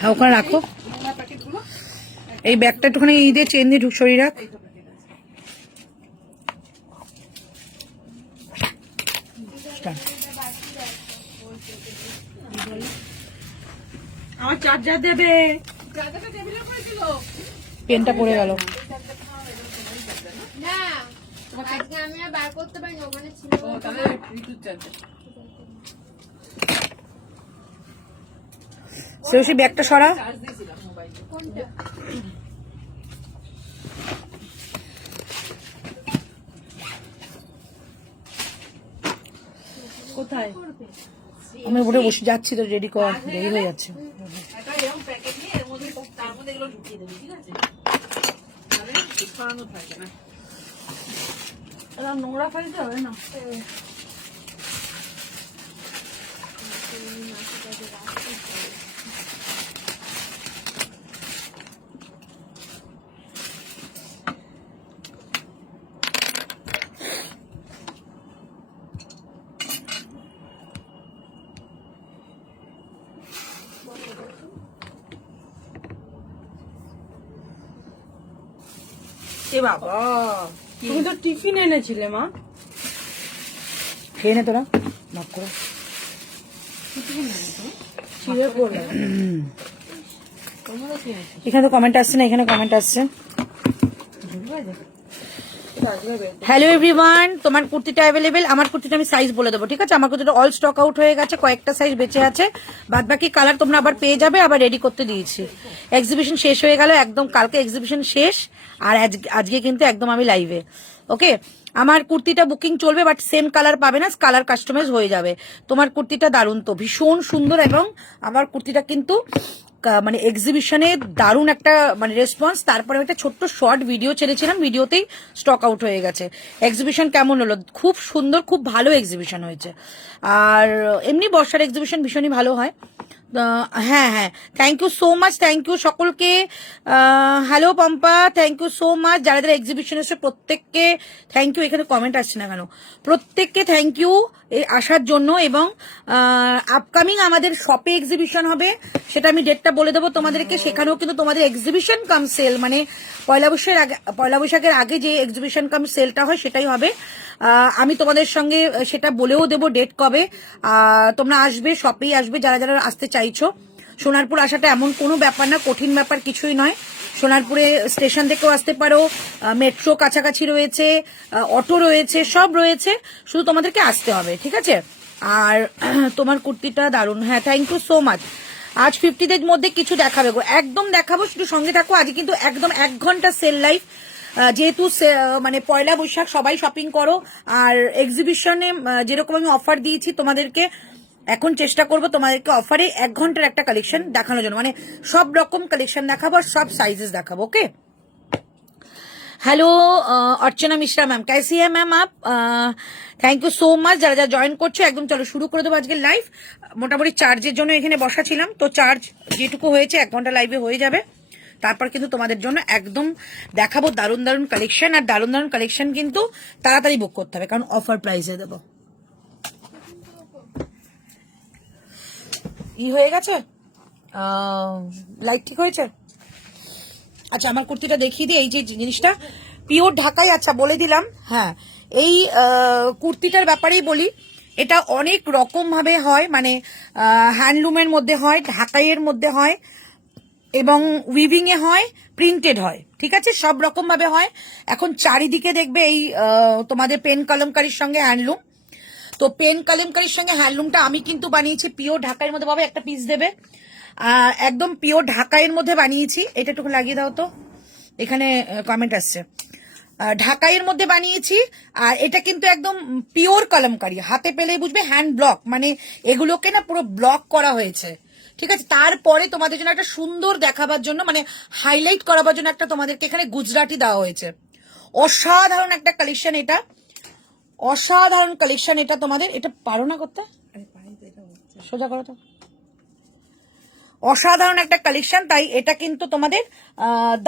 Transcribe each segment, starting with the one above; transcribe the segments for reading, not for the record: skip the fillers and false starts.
হ্যাঁ ওখানে রাখো। এই ব্যাগটা একটুখানি দিয়ে চেন দিয়ে সরিয়ে রাখ। আমার চার্জার দেবে, পেনটা পড়ে গেল। শ্রেয়সী ব্যাগটা সরা। কোথায়? আমি উপরে বসে যাচ্ছি তো, রেডি কর, দেরি হয়ে যাচ্ছে। নোংরা ফেলতে হবে না। এ বাবা, তুমি তো টিফিন এনেছিলে মা, খেয়ে নে তোরা, মাফ করো। এখানে তো কমেন্ট আসছে না, এখানে কমেন্ট আসছে। হ্যালো এভরিওয়ান, তোমার কুর্তিটা অ্যাভেলেবেল। আমার কুর্তিটা আমি সাইজ বলে দেবো, ঠিক আছে? আমার কুর্তিটা অল স্টক আউট হয়ে গেছে, কয়েকটা সাইজ বেঁচে আছে, বাদ বাকি কালার তোমরা আবার পেয়ে যাবে। আবার রেডি করতে দিয়েছি, এক্সিবিশন শেষ হয়ে গেল একদম, কালকে এক্সিবিশন শেষ, আর আজকে কিন্তু একদম আমি লাইভে। ওকে, আমার কুর্তিটা বুকিং চলবে, বাট সেম কালার পাবে না, কালার কাস্টমাইজ হয়ে যাবে। তোমার কুর্তিটা দারুণ তো, ভীষণ সুন্দর, এবং আমার কুর্তিটা কিন্তু মানে এক্সিবিশনে দারুণ একটা মানে রেসপন্স। তারপরে একটা ছোট্ট শর্ট ভিডিও ছেড়েছিলাম, ভিডিওতেই স্টক আউট হয়ে গেছে। এক্সিবিশন কেমন হলো? খুব সুন্দর, খুব ভালো এক্সিবিশন হয়েছে। আর এমনি বর্ষার এক্সিবিশন ভীষণই ভালো হয়। হ্যাঁ হ্যাঁ, thank you so much, thank you সকলকে। Hello Pampa, thank you so much. যারা যারা এক্সিবিশন এসে প্রত্যেককে থ্যাংক ইউ। এখানে কমেন্ট আসছে না কেন? প্রত্যেককে থ্যাংক ইউ আসার জন্য। এবং আপকামিং আমাদের শপে এক্সিবিশন হবে, সেটা আমি ডেটটা বলে দেবো তোমাদেরকে। সেখানেও কিন্তু তোমাদের এক্সিবিশন কাম সেল, মানে পয়লা বৈশাখের আগে যে এক্সিবিশন কাম সেলটা হয় সেটাই হবে। আমি তোমাদের সঙ্গে সেটা বলেও দেবো ডেট কবে। তোমরা আসবে, শপেই আসবে যারা যারা আসতে চাইছো। সোনারপুর আসাটা এমন কোনো ব্যাপার না, কঠিন ব্যাপার কিছুই নয়। সোনারপুরে স্টেশন থেকেও আসতে পারো, মেট্রো কাছাকাছি রয়েছে, অটো রয়েছে, সব রয়েছে, শুধু তোমাদেরকে আসতে হবে, ঠিক আছে? আর তোমার কুর্তিটা দারুণ। হ্যাঁ, থ্যাংক ইউ সো মাচ। আজ 50 মধ্যে কিছু দেখাবে গো, একদম দেখাবো, শুধু সঙ্গে থাকো। আজ কিন্তু একদম 1 ঘন্টা সেল লাইভ, যেহেতু মানে পয়লা বৈশাখ সবাই শপিং করো। আর এক্সিবিশনে যেরকম আমি অফার দিয়েছি তোমাদেরকে, এখন চেষ্টা করবো তোমাদেরকে অফারে 1 ঘন্টার একটা কালেকশন দেখানোর জন্য, মানে সব রকম কালেকশন দেখাবো আর সব সাইজেস দেখাবো। ওকে, हेलो अर्चना मिश्रा मैम, कैसी है मैम आप? থ্যাংক ইউ সো মাচ যারা যারা জয়েন করছো। একদম চলো শুরু করে দেবো আজকে লাইভ। মোটামুটি চার্জের জন্য এখানে বসা ছিলাম, তো চার্জ যেটুকু হয়েছে 1 ঘন্টা লাইভে হয়ে যাবে। তারপর কিন্তু তোমাদের জন্য একদম দেখাবো দারুণ দারুণ কালেকশন। আর দারুণ দারুণ কালেকশন কিন্তু তাড়াতাড়ি বুক করতে হবে, কারণ অফার প্রাইসে দেবো। হয়ে গেছে, লাইট ঠিক হয়েছে। আচ্ছা, আমার কুর্তিটা দেখিয়ে দিই। এই যে জিনিসটা পিওর ঢাকাই, আচ্ছা বলে দিলাম। হ্যাঁ, এই কুর্তিটার ব্যাপারেই বলি, এটা অনেক রকম ভাবে হয়, মানে হ্যান্ডলুমের মধ্যে হয়, ঢাকাইয়ের মধ্যে হয়, এবং উইভিং এ হয়, প্রিন্টেড হয়, ঠিক আছে? সব রকম ভাবে হয়। এখন চারিদিকে দেখবে এই তোমাদের পেন কলমকারির সঙ্গে হ্যান্ডলুম। তো পেন কলমকারির সঙ্গে হ্যান্ডলুমটা আমি কিন্তু বানিয়েছি পিওর ঢাকাইয়ের মধ্যে। পাবে একটা পিস দেবে, একদম পিওর ঢাকাইয়ের মধ্যে বানিয়েছি। এটা একটু লাগিয়ে দাও তো, এখানে কমেন্ট আসছে। ঢাকাইয়ের মধ্যে বানিয়েছি, আর এটা কিন্তু একদম পিওর কলমকারি, হাতে পেলেই বুঝবে হ্যান্ড ব্লক, মানে এগুলোকে না পুরো ব্লক করা হয়েছে, ঠিক আছে? তারপরে তোমাদের জন্য একটা সুন্দর দেখাবার জন্য, মানে হাইলাইট করাবার জন্য একটা তোমাদেরকে এখানে গুজরাটি দেওয়া হয়েছে। অসাধারণ একটা কালেকশন এটা, অসাধারণ কালেকশন এটা তোমাদের। এটা পারো না করতে, সোজা করো তো। অসাধারণ একটা কালেকশন, তাই এটা কিন্তু তোমাদের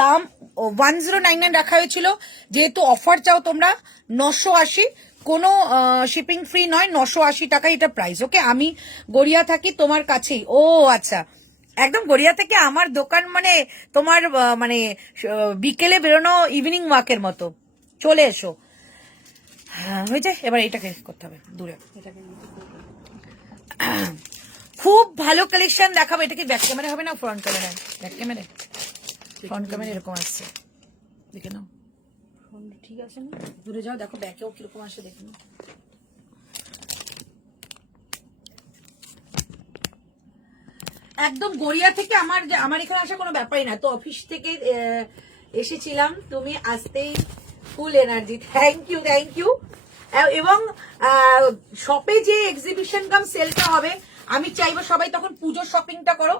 দাম 1099 রাখা হয়েছিল। যেহেতু অফার চাও তোমরা, 980 কোনো শিপিং ফ্রি নয়, 980 টাকা এটা প্রাইস। ওকে, আমি গড়িয়া থাকি তোমার কাছেই। ও আচ্ছা, একদম গড়িয়া থেকে আমার দোকান মানে তোমার মানে বিকেলে বেরোনো ইভিনিং ওয়াকের মতো। চলে এসো। হ্যাঁ হয়েছে, এবার এটাকে করতে হবে দূরে। খুব ভালো কালেকশন দেখাবো। এটা কি ব্যাক ক্যামেরা হবে না front camera? Back camera, front camera এরকম আসছে, দেখে নাও। ঠিক আছে না, দূরে যাও, দেখো ব্যাকেও কিরকম আসে, দেখে নাও। একদম গড়িয়া থেকে আমার এখানে আসা কোনো ব্যাপারই না। তো অফিস থেকে এসেছিলাম, তুমি আসতেই full energy. Thank you, thank you. এবং শপে যে এক্সিবিশন কাম সেলটা হবে, আমি চাইবো সবাই তখন পুজোর শপিংটা করো।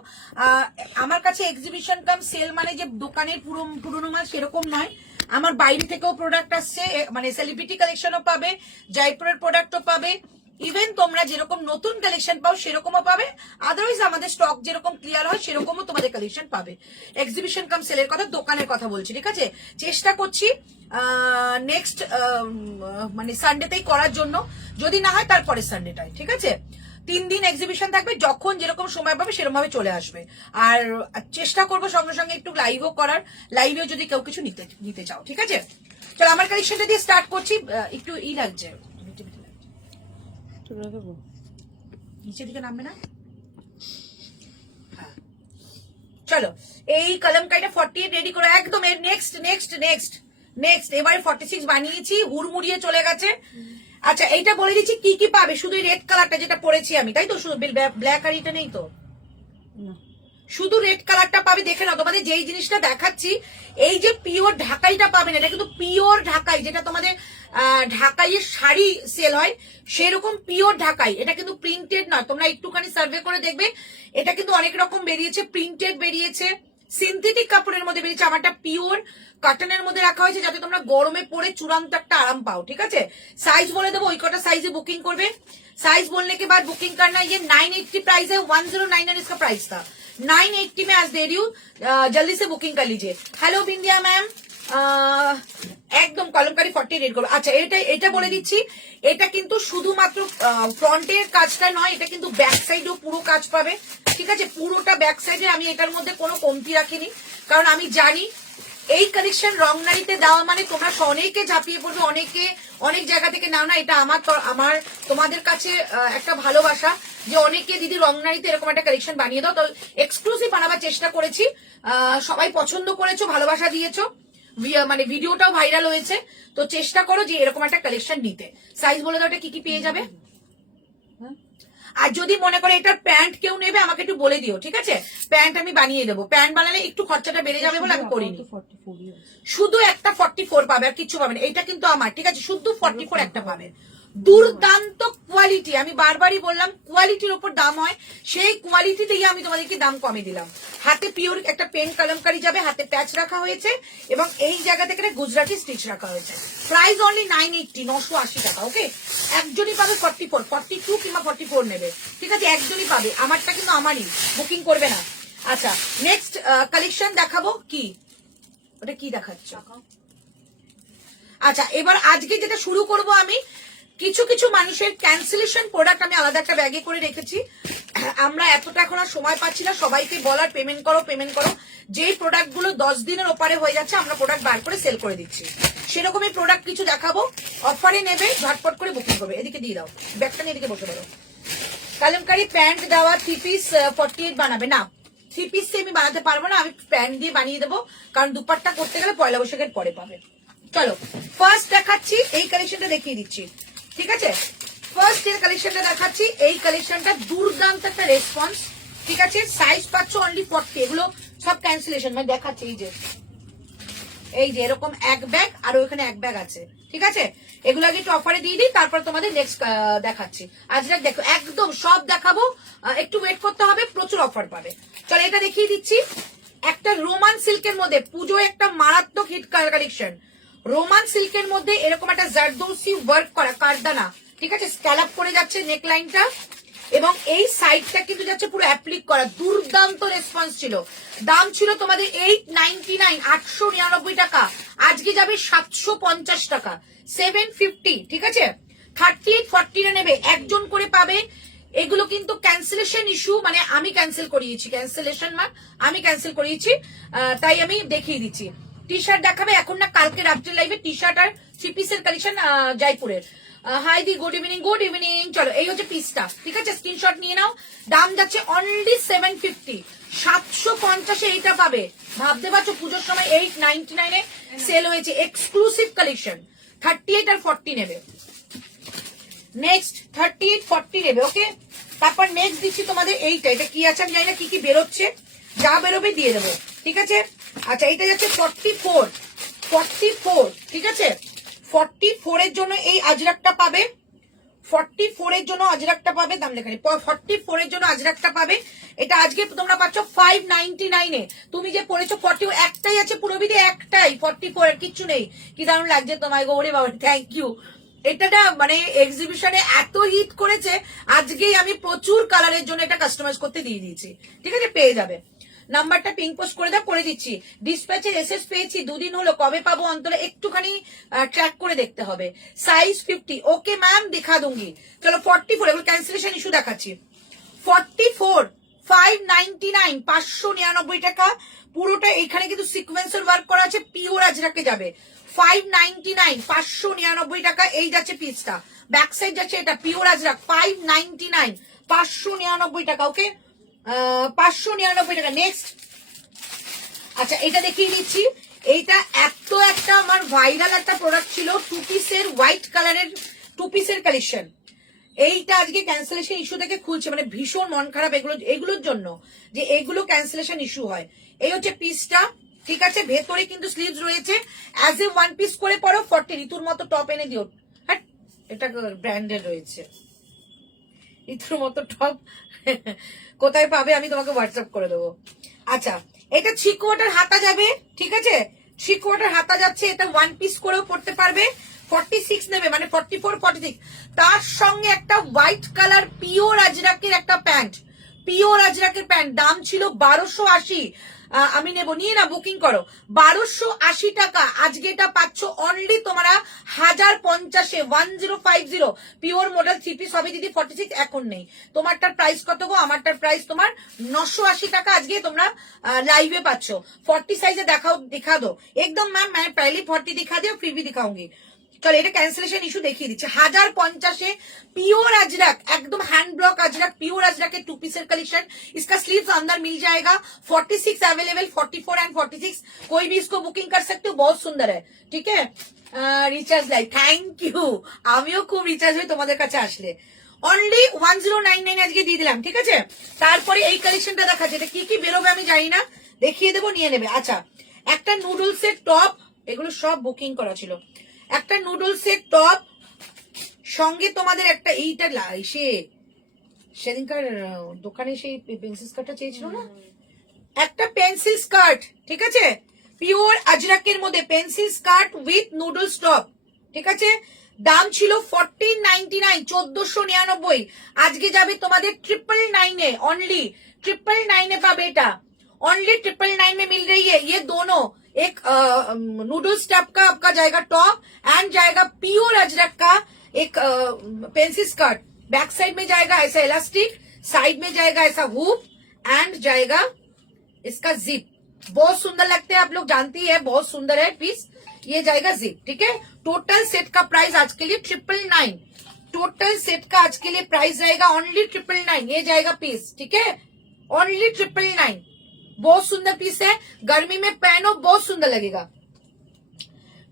আমার কাছে এক্সিবিশন কাম সেল মানে যে দোকানের পুরোনো মাল সেরকম নয়। আমার বাইরে থেকেও প্রোডাক্ট আসছে, মানে সেলিব্রিটি কালেকশনও পাবে, জয়পুরের প্রোডাক্টও পাবে। ইভেন তোমরা যেরকম নতুন কালেকশন পাও সেরকমও পাবে, আদারওয়াইজ আমাদের স্টক যেরকম ক্লিয়ার হয় সেরকমও তোমাদের কালেকশন পাবে। এক্সিবিশন কাম সেলের কথা, দোকানের কথা বলছি, ঠিক আছে? চেষ্টা করছি নেক্সট মানে সানডেতেই করার জন্য, যদি না হয় তারপরে সানডেটাই, ঠিক আছে? 3 দিন এক্সিবিশন থাকবে, যখন যেরকম সময় পাবে সেরকম ভাবে চলে আসবে। আর চেষ্টা করবো সঙ্গে সঙ্গে একটু লাইভও করার, লাইভেও যদি কেউ কিছু নিতে চাও, ঠিক আছে? চলো আমার কালেকশনটা দিয়ে স্টার্ট করছি। একটু লাগছে, নিচের দিকে নামবে না? চলো, এই কলমকারিটা 48 রেডি করো একদম। এর নেক্সট নেক্সট নেক্সট নেক্সট এবারে 46 বানিয়েছি, হুড়মুড়িয়ে চলে গেছে। আচ্ছা, এইটা বলে দিচ্ছি কি কি পাবে। শুধু রেড কালারটা যেটা পরেছি আমি, তাই তো? শুধু ব্ল্যাক আর এটা নেই তো, শুধু রেড কালারটা পাবে। দেখে নাও, তোমাদের যেই জিনিসটা দেখাচ্ছি, এই যে পিওর ঢাকাইটা পাবেন, এটা কিন্তু পিওর ঢাকাই, যেটা তোমাদের ঢাকাইয়ের শাড়ি সেল হয় সেরকম পিওর ঢাকাই। এটা কিন্তু প্রিন্টেড নয়, তোমরা একটুখানি সার্ভে করে দেখবে। এটা কিন্তু অনেক রকম বেরিয়েছে, প্রিন্টেড বেরিয়েছে, সিনথেটিক কাপড়ের মধ্যে বেরিয়েছে। আমারটা পিওর কটনের মধ্যে রাখা হয়েছে, যাতে তোমরা গরমে পরে চূড়ান্ত একটা আরাম পাও, ঠিক আছে? সাইজ বলে দেবো, ওই কটা সাইজে বুকিং করবে। साइज बोलने के बाद बुकिंग करना। ये 980 प्राइस है, 1099 इसका प्राइस था। 980 में आज दे रही हूँ, जल्दी से बुकिंग कर लीजिए। हेलो बिंदिया मैम, একদম কলমকারি 40 রেড করবো। আচ্ছা, এটা বলে দিচ্ছি, এটা কিন্তু শুধুমাত্র ফ্রন্টের কাজটা নয়, এটা কিন্তু ব্যাক সাইডেও পুরো কাজ পাবে, ঠিক আছে? পুরোটা ব্যাক সাইডে। আমি এটার মধ্যে কোনো কমতি রাখিনি, কারণ আমি জানি এই কালেকশন রংনারীতে দেওয়া মানে তোমরা অনেকে ঝাঁপিয়ে পড়বে, অনেকে অনেক জায়গা থেকে নাও না। এটা আমার তোমাদের কাছে একটা ভালোবাসা যে অনেকে দিদি রংনারীতে এরকম একটা কালেকশন বানিয়ে দাও। তো এক্সক্লুসিভ বানাবার চেষ্টা করেছি, সবাই পছন্দ করেছো, ভালোবাসা দিয়েছো, মানে ভিডিওটাও ভাইরাল হয়েছে। তো চেষ্টা করো যে এরকম একটা কালেকশন নিতে। সাইজ বলে দাও, এটা কি কি পেয়ে যাবে। আর যদি মনে করে এটার প্যান্ট কেউ নেবে, আমাকে একটু বলে দিও, ঠিক আছে? প্যান্ট আমি বানিয়ে দেবো। প্যান্ট বানালে একটু খরচাটা বেড়ে যাবে বলে আমি করিনি। শুধু একটা 44 পাবে, আর কিছু পাবে না। এটা কিন্তু আমার, ঠিক আছে? শুধু 44 একটা পাবে। দুর্দান্ত কোয়ালিটি, আমি বারবারই বললাম কোয়ালিটির উপর দাম হয়, সেই কোয়ালিটিতেই আমি তোমাদেরকে দাম কমে দিলাম। হাতে পিওর একটা পেন কলমকারি যাবে, হাতে প্যাচ রাখা হয়েছে, এবং এই জায়গা থেকে গুজরাটি স্টিচ রাখা হয়েছে। প্রাইস অনলি 980, 980 টাকা। ওকে, একজনই পাবে 44, 42 কিংবা 44 নেবে, ঠিক আছে? একজনই পাবে, আমারটা কিন্তু আমারই, বুকিং করবে না। আচ্ছা, নেক্সট কালেকশন দেখাবো। কি ওটা কি দেখাচ্ছ? আচ্ছা, এবার আজকে যেটা শুরু করব, আমি কিছু কিছু মানুষের ক্যান্সেলেশন প্রোডাক্ট আমি আলাদা একটা ব্যাগে করে রেখেছি। আমরা এতটা এখন আর সময় পাচ্ছি না সবাইকে বলার পেমেন্ট করো পেমেন্ট করো। যেই প্রোডাক্ট গুলো 10 দিনের ওপারে হয়ে যাচ্ছে, আমরা প্রোডাক্ট বার করে সেল করে দিচ্ছি। সেরকমই প্রোডাক্ট কিছু দেখাবো, অফারে নেবে, ঝটপট করে বুকিং করবে। এদিকে দিয়ে দাও, ব্যাগটা নিয়ে এদিকে বসে পারো। কালামকারি প্যান্ট দেওয়া 3 পিস 48 বানাবে না, 3 পিস আমি বানাতে পারবো না, আমি প্যান্ট দিয়ে বানিয়ে দেবো, কারণ দুপাট্টা করতে গেলে পয়লা বৈশাখের পরে পাবে। চলো ফার্স্ট দেখাচ্ছি, এই কালেকশনটা দেখিয়ে দিচ্ছি, ঠিক আছে? ফার্স্ট এর কালেকশনটা দেখাচ্ছি। এই কালেকশনটা দুর্দান্ত একটা রেসপন্স, ঠিক আছে? সাইজ পাচ্ছ অনলি 40। এগুলো সব ক্যান্সেলেশন, মানে দেখাচ্ছি এই যে এরকম এক ব্যাগ, আর ওইখানে এক ব্যাগ আছে, ঠিক আছে? এগুলো আগে একটু অফারে দিয়ে দিই, তারপর তোমাদের নেক্সট দেখাচ্ছি। আজ দেখো, একদম সব দেখাবো, একটু ওয়েট করতে হবে, প্রচুর অফার পাবে। চলো এটা দেখিয়ে দিচ্ছি। একটা রোমান সিল্কের মধ্যে, পুজো একটা মারাত্মক হিট কালেকশন। রোমান সিল্কের মধ্যে এরকম একটা জারদৌসি ওয়ার্ক করা কারদানা, ঠিক আছে? স্ক্যালাপ করে যাচ্ছে নেক লাইনটা, এবং এই সাইডটা কিন্তু যাচ্ছে পুরো অ্যাপ্লিক করা। দুর্দান্ত রেসপন্স ছিল। দাম ছিল তোমাদের 899, 899 টাকা, আজকে যাবে 750 টাকা, 750, ঠিক আছে? 38-40 নেবে, একজন করে পাবে। এগুলো কিন্তু ক্যান্সেলেশন ইস্যু, মানে আমি ক্যান্সেল করিয়েছি, ক্যান্সেলেশন আমি ক্যান্সেল করিয়েছি, তাই আমি দেখিয়ে দিচ্ছি। টি শার্ট দেখাবে এখন না, কালকে রাত্রে লাইভে টি শার্ট আর 3 পিসের কালেকশন জয়পুরের। হাই দি, গুড ইভিনিং, গুড ইভিনিং। চলো এই হচ্ছে পিসটা, ঠিক আছে, স্ক্রিনশট নিয়ে নাও। দাম যাচ্ছে অনলি 750, 750 এইটা পাবে। ভাবতে পারছো পুজোর সময় 899 সেল হয়েছে, এক্সক্লুসিভ কালেকশন। 38 আর 40 নেবে, নেক্সট 38-40 নেবে, ওকে। তারপর নেক্সট দিচ্ছি তোমাদের এইটা, এটা কি আছে আমি জানি না, কি কি বেরোচ্ছে, যা বেরোবে দিয়ে দেবো, ঠিক আছে। আচ্ছা এটা যাচ্ছে 44, ঠিক আছে। 44 এর জন্য এই আজরাকটা পাবে, 44 এর জন্য আজরাকটা পাবে, দাম লেখা নেই, 44 এর জন্য আজরাকটা পাবে। এটা আজকে তোমরা পাচ্ছ 599 এ। তুমি যে পড়েছো 40, একটাই আছে পুরোবিধি, একটাই 44, এর কিচ্ছু নেই। কি দারুণ লাগছে তোমায় গৌরী বাবা, থ্যাংক ইউ। এটা মানে এক্সিবিশনে এত হিট করেছে, আজকেই আমি প্রচুর কালারের জন্য এটা কাস্টমাইজ করতে দিয়ে দিয়েছি, ঠিক আছে, পেয়ে যাবে। নাম্বারটা পিং পোস্ট করে দাও, করে দিচ্ছি। ডিসপ্যাচের এসএস পেয়েছি, 2 দিন হলো, কবে পাবো অন্তরে একটুখানি ট্র্যাক করে দেখতে হবে। সাইজ 50, ওকে ম্যাম দিখা दूंगी। চলো 44, এগুলো ক্যান্সেলেশন ইস্যু দেখাচ্ছি। 44 599, 599 টাকা পুরোটা। এখানে কিন্তু সিকোয়েন্সের ওয়ার্ক করা আছে, পিওর আজরাকে যাবে। 599, 599 টাকা এই যাচ্ছে পিসটা। ব্যাক সাইড যাচ্ছে এটা পিওর আজরাক, 599, 599 টাকা, ওকে, 599 টাকা। নেক্সট, আচ্ছা এটা দেখিয়ে দিচ্ছি। এইটা এত একটা আমার ভাইরাল একটা প্রোডাক্ট ছিল, 2 পিসের হোয়াইট কালারের 2 পিসের কালেকশন। এইটা আজকে ক্যান্সেলেশন ইস্যু থেকে খুলছে, মানে ভীষণ মন খারাপ এগুলোর জন্য, যে এগুলো ক্যান্সেলেশন ইস্যু হয়। এই হচ্ছে পিসটা, ঠিক আছে। ভেতরে কিন্তু স্লিভস রয়েছে, অ্যাজ এ 1 পিস করে পরো। 40 ঋতুর মতো টপ এনে দিও, হ্যাঁ এটা ব্র্যান্ডেড রয়েছে, ঋতুর মতো টপ কোথায় পাবে আমি তোমাকে হোয়াটসঅ্যাপ করে দেবো। আচ্ছা এটা 3 কোয়ার্টার হাতা যাবে, ঠিক আছে, 3 কোয়ার্টার হাতা যাচ্ছে। এটা 1 পিস করেও পড়তে পারবে। 46 নেবে, মানে 44-46। তার সঙ্গে একটা হোয়াইট কালার পিওর আজরাকের একটা প্যান্ট, পিওর আজরাকের প্যান্ট, দাম ছিল 1280। আমি নেবো, নিয়ে না বুকিং করো, 1280 টাকা। আজকে এটা পাচ্ছ অনলি তোমরা 1050-এ, 1050 পিওর মডেল 3 পিস হবে দিদি। 46 এখন নেই। তোমারটার প্রাইস কত গো? আমারটার প্রাইস তোমার 980 টাকা আজকে তোমরা লাইভে পাচ্ছ। 40 সাইজে দেখাও, दिखा दो एकदम मैम, मैं पहले 40 दिखा दी और फिर भी दिखाऊंगी। চলো এটা ক্যান্সেলেশন ইস্যু দেখিয়ে দিচ্ছে। 1050-এ पियोर अजरक, एकदम hand block Ajrak, pure Ajrak के 2 पीसर कलेक्शन। इसका स्लीव्स अंदर मिल जाएगा। 46 अवेलेबल, 44 एंड 46, कोई भी इसको बुकिंग कर सकते हो, बहुत सुंदर है, ठीक है। Recharge live, thank you. আমিও খুব রিচার্জ হই তোমাদের কাছে আসলে। অনলি 1099 আজকে দিয়ে দিলাম, ঠিক আছে। তারপরে এই কালেকশনটা দেখাচ্ছে, এটা কি কি বেরোবে আমি জানি না, দেখিয়ে দেবো, নিয়ে নেবে। আচ্ছা একটা নুডলসের টপ, এগুলো সব বুকিং করা ছিল। একটা নুডলসের টপ সঙ্গে তোমাদের একটা এইটা সেদিনকার দোকানে সেই পেন্সিল স্কার্টটা চেয়েছিল না, একটা পেন্সিল স্কার্ট, ঠিক আছে, পিওর আজরাকের মধ্যে pencil skirt with noodles top, ঠিক আছে। দাম ছিল 1499, 1499। আজকে যাবে তোমাদের 999-এ, অনলি 999-এ পাবে এটা। ओनली 999 में मिल रही है ये दोनों। एक नूडल्स टाइप का आपका जाएगा टॉप एंड जाएगा प्योर अजरक का एक पेंसिल स्कर्ट। बैक साइड में जाएगा ऐसा इलास्टिक, साइड में जाएगा ऐसा हुप एंड जाएगा इसका जिप। बहुत सुंदर लगते हैं, आप लोग जानती है, बहुत सुंदर है पीस। ये जाएगा जिप, ठीक है। टोटल सेट का प्राइस आज के लिए 999। टोटल सेट का आज के लिए प्राइस रहेगा ओनली 999। ये जाएगा पीस, ठीक है, ओनली 999। बहुत सुंदर पीस है, गर्मी में पहनो बहुत सुंदर लगेगा।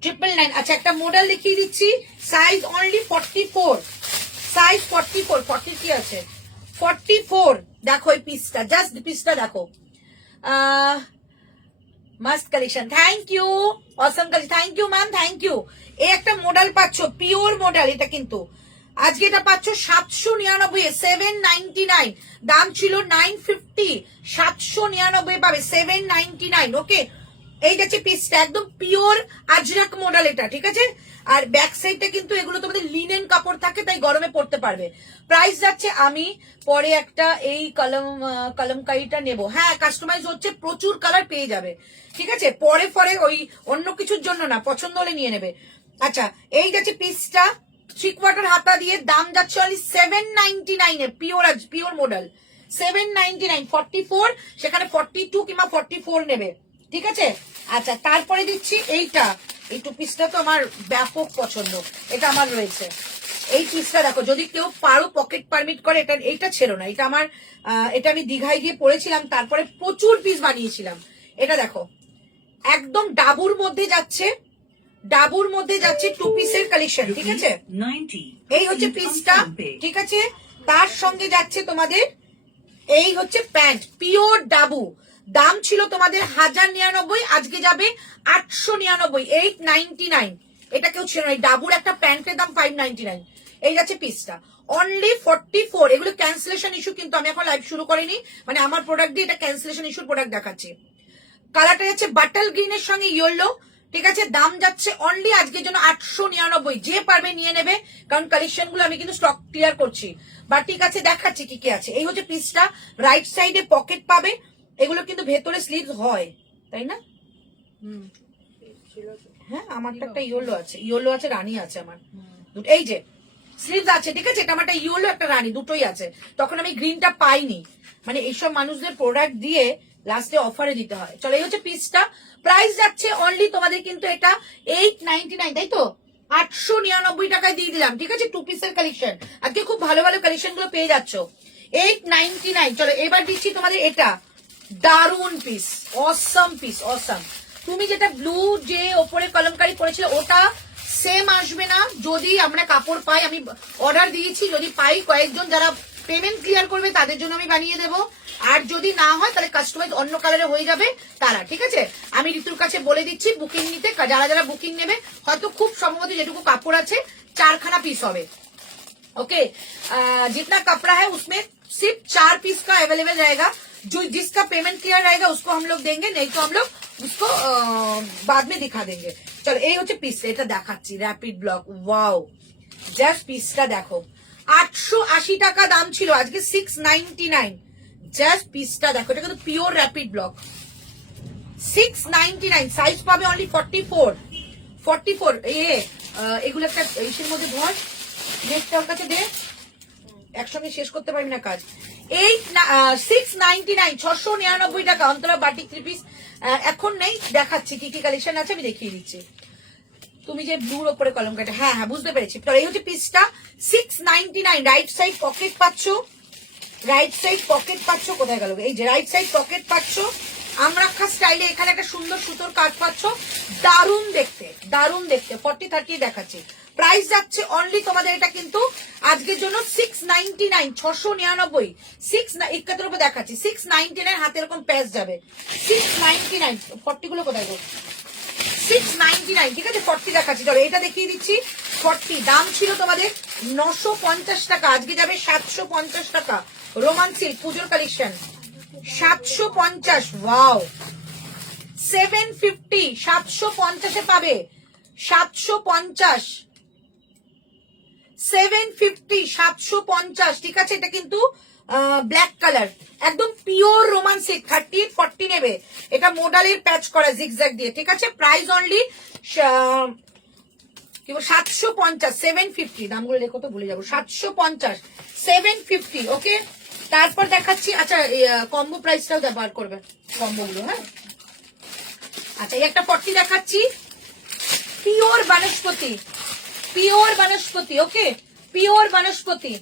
999। अच्छा একটা মডেল দেখিয়ে দিচ্ছি, সাইজ অনলি 44, সাইজ 44, 40 কি আছে 44। দেখো এই পিসটা, জাস্ট পিসটা দেখো, मस्त collection, thank you, awesome collection, thank you ma'am, thank you. এই একটা মডেল পাচ্ছ, পিওর মডেল, এটা কিন্তু আজকে এটা পাচ্ছ 799, 799। দাম ছিল 950, 799 পাবে, 799, ওকে। এই যাচ্ছে পিসটা, একদম পিওর আজরাক মডেল এটা, ঠিক আছে। আর ব্যাক সাইডটা কিন্তু এগুলো তোমাদের লিনেন কাপড় থাকে, তাই গরমে পড়তে পারবে। প্রাইস যাচ্ছে, আমি পরে একটা এই কলমকারিটা নেব, হ্যাঁ কাস্টমাইজ হচ্ছে, প্রচুর কালার পেয়ে যাবে, ঠিক আছে। পরে ওই অন্য কিছুর জন্য না, পছন্দ হলে নিয়ে নেবে। আচ্ছা এই যাচ্ছে পিসটা, 3/4 হাতা দিয়ে, দাম যাচ্ছে অনলি 799 এ, পিওর মডেল 799, 44 সেখানে 42 কিংবা 44 নেবে, ঠিক আছে। আচ্ছা তারপরে দিচ্ছি এইটা, এই টু পিসটা তো আমার ব্যাপক পছন্দ, এটা আমার রয়েছে। এই পিসটা দেখো, যদি কেউ পারো পকেট পারমিট করে, এটা এইটা ছেড়ো না, এটা আমার এটা আমি দীঘায় গিয়ে পড়েছিলাম, তারপরে প্রচুর পিস বানিয়েছিলাম। এটা দেখো একদম ডাবুর মধ্যে যাচ্ছে, ডাবুর মধ্যে যাচ্ছে টু পিসের কালেকশন, ঠিক আছে। এই হচ্ছে পিসটা, ঠিক আছে। তার সঙ্গে যাচ্ছে তোমাদের এই হচ্ছে প্যান্ট, পিওর ডাবু। দাম ছিল তোমাদের 1099, আজকে যাবে 899, 899। এটা কেউ ছিল না, ডাবুর একটা প্যান্টের দাম 599। এই যাচ্ছে পিসটা অনলি 44। এগুলো ক্যান্সেলেশন ইস্যু, কিন্তু আমি এখন লাইভ শুরু করিনি, মানে আমার প্রোডাক্ট দিয়ে এটা ক্যান্সেলেশন ইস্যুর প্রোডাক্ট দেখাচ্ছি। কালারটা যাচ্ছে বাটাল গ্রিনের সঙ্গে ইয়েলো, ঠিক আছে। দাম যাচ্ছে অনলি আজকের জন্য 899, যে পারবে নিয়ে নেবে, কারণ কালেকশন গুলো আমি কিন্তু স্টক ক্লিয়ার করছি। বা ঠিক আছে দেখাচ্ছি কি কি আছে। এই হচ্ছে পিসটা, রাইট সাইডে পকেট পাবে, এগুলো কিন্তু ভেতরে স্লিভস হয়, তাই না? হ্যাঁ আমারটা একটা ইয়েলো আছে, ইয়েলো আছে, রানী আছে আমার, এই যে স্লিভস আছে, ঠিক আছে। এটা আমার একটা ইয়েলো একটা রানী দুটোই আছে, তখন আমি গ্রিনটা পাইনি, মানে এইসব মানুষদের প্রোডাক্ট দিয়ে লাস্টে অফারে দিতে হয়। চলো এই হচ্ছে পিসটা, প্রাইস যাচ্ছে অনলি তোমাদের কিন্তু এটা 899, তাই তো 899 টাকায় দিয়ে দিলাম, ঠিক আছে। টু পিসের কালেকশন, আজকে খুব ভালো ভালো কালেকশন গুলো পেয়ে যাচ্ছ 899। চলো এবার দিচ্ছি তোমাদের এটা, দারুন পিস, অসম পিস, অসম। তুমি যেটা ব্লু যে ওপরে কলমকারি করেছিল ওটা সেম আসবে না, যদি আমরা কাপড় পাই, আমি অর্ডার দিয়েছি, যদি পাই কয়েকজন যারা পেমেন্ট ক্লিয়ার করবে তাদের জন্য আমি বানিয়ে দেবো, আর যদি না হয় তাহলে কাস্টমাইজ অন্য কালারে হয়ে যাবে তারা, ঠিক আছে। আমি ঋতুর কাছে বলে দিচ্ছি বুকিং নিতে, যারা যারা বুকিং নেবে, হয়তো খুব সম্ভবত যেটুকু কাপড় আছে 4খানা পিস হবে, ओके। जितना कपड़ा है उसमें सिर्फ 4 पीस का अवेलेबल रहेगा, जो जिसका पेमेंट क्लियर रहेगा उसको हम लोग देंगे, नहीं तो हम लोग उसको बाद में दिखा देंगे। चलो এই হচ্ছে পিস, এটা দেখাচ্ছি র‍্যাপিড ব্লক, ওয়াও জাস্ট পিসটা দেখো, 880 টাকা দাম ছিল, আজকে 699, জাস্ট পিসটা দেখো, এটা কিন্তু পিওর র‍্যাপিড ব্লক, 699, সাইজ পাবে অনলি 44। এগুলো একটা ইসের মধ্যে ভর, নেক্সট ওর কাছে দে, একসঙ্গে শেষ করতে পারবি না কাজ। 699, 699 টাকা, অন্তরা বাটিক 3 পিস এখন নেই, দেখাচ্ছি কি কি কালেকশন আছে আমি দেখিয়ে দিচ্ছি। তুমি যে ব্লুর ওপরে কলম কাটে, হ্যাঁ হ্যাঁ বুঝতে পেরেছি। তো এই হচ্ছে পিসটা 699, রাইট সাইড পকেট পাচ্ছ, রাইট সাইড পকেট পাচ্ছ, কোথায় গেল, এই যে রাইট সাইড পকেট পাচ্ছ, আমরাক্ষা স্টাইলে, এখানে একটা সুন্দর সুতোর কাজ পাচ্ছ, দারুণ দেখতে, দারুণ দেখতে। 40 30 দেখাচ্ছি, প্রাইস যাচ্ছে অনলি তোমাদের এটা কিন্তু আজকের জন্য 699, 699, 71 উপর দেখাচ্ছি, 699 হাতে এরকম প্যাচ যাবে, 699। 40 গুলো কোথায় গো, 699, ঠিক আছে। 40 দেখাচ্ছি, চলো এটা দেখিয়ে দিচ্ছি। 40 দাম ছিল তোমাদের 950 টাকা, আজকে যাবে 750 টাকা। রোমান সিল্ক পুজোর কালেকশন 750, ওয়াও। 750, 750 এ পাবে, 750, 750, 750, ঠিক আছে। এটা কিন্তু ব্ল্যাক কালার, একদম পিওর রোমান সিল্ক, 38 40 নেবে, এটা মোডালের প্যাচ করা জিগজ্যাগ দিয়ে, ঠিক আছে। প্রাইস অনলি 750, 750, দামগুলো লেখো তো ভুলে যাবো, 750, 750, ওকে। তারপর দেখাচ্ছি, আচ্ছা কম্বো প্রাইসটাও ব্যবহার করবে, কম্বো গুলো, হ্যাঁ। আচ্ছা এই একটা 40 দেখাচ্ছি, পিওর বনস্পতি, পিওর বনস্পতি, ওকে, পিওর বনস্পতি,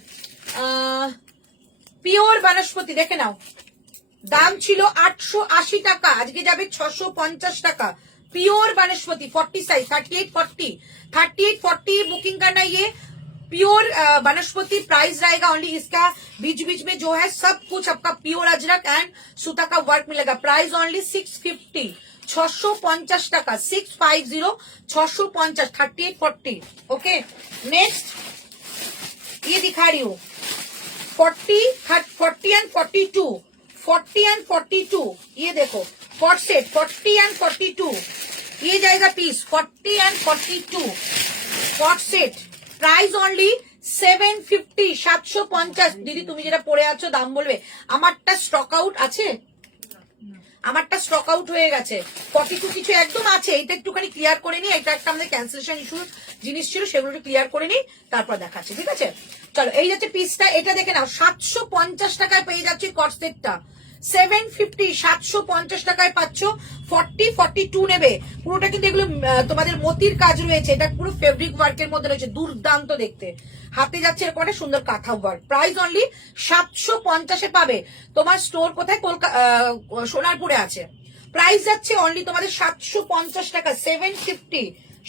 পিওর বনস্পতি, দেখে নাও, দাম ছিল 880 টাকা, আজকে যাবে 650 টাকা। प्योर वनस्पति 40 साइज 38 40 38 40 बुकिंग करना, ये प्योर वनस्पति प्राइस रहेगा ओनली। इसका बीच बीच में जो है सब कुछ आपका प्योर अजरक एंड सूता का वर्क मिलेगा। प्राइस ओनली 650 650 টাকা 650 650 38 40। ओके नेक्स्ट ये दिखा रही हूँ 40 एंड 42 40 एंड 42। ये देखो कॉट सेट 40 एंड 42 ये जाएगा piece 40 and 42 cot set. Price only 750 750। দিদি তুমি যেটা পরে আছো দাম বলবে, আমারটা স্টক আউট আছে, আমারটা স্টক আউট হয়ে গেছে। 42 কিছু একদম আছে, এটা একটুখানি ক্লিয়ার করে নি। এটা একটা আমাদের ক্যান্সেলেশন ইস্যু জিনিস ছিল, সেগুলো একটু ক্লিয়ার করে নি, তারপর দেখাচ্ছি, ঠিক আছে? চলো, এই যাচ্ছে পিসটা, এটা দেখে নাও 750 টাকায় পেয়ে যাচ্ছি কটসেটটা। 750, 750 টাকায় পাচ্ছ। 40, 42 নেবে। পুরোটা কিন্তু এগুলো তোমাদের মতির কাজ রয়েছে, এটা পুরো ফেব্রিক ওয়ার্কের মধ্যে রয়েছে, দুর্দান্ত দেখতে। হাতে যাচ্ছে এরকম একটা সুন্দর কাঁথা ওয়ার্ক। প্রাইস অনলি 750-এ পাবে। তোমার স্টোর কোথায়? সোনারপুরে আছে। প্রাইস যাচ্ছে অনলি তোমাদের 750 টাকা। 750,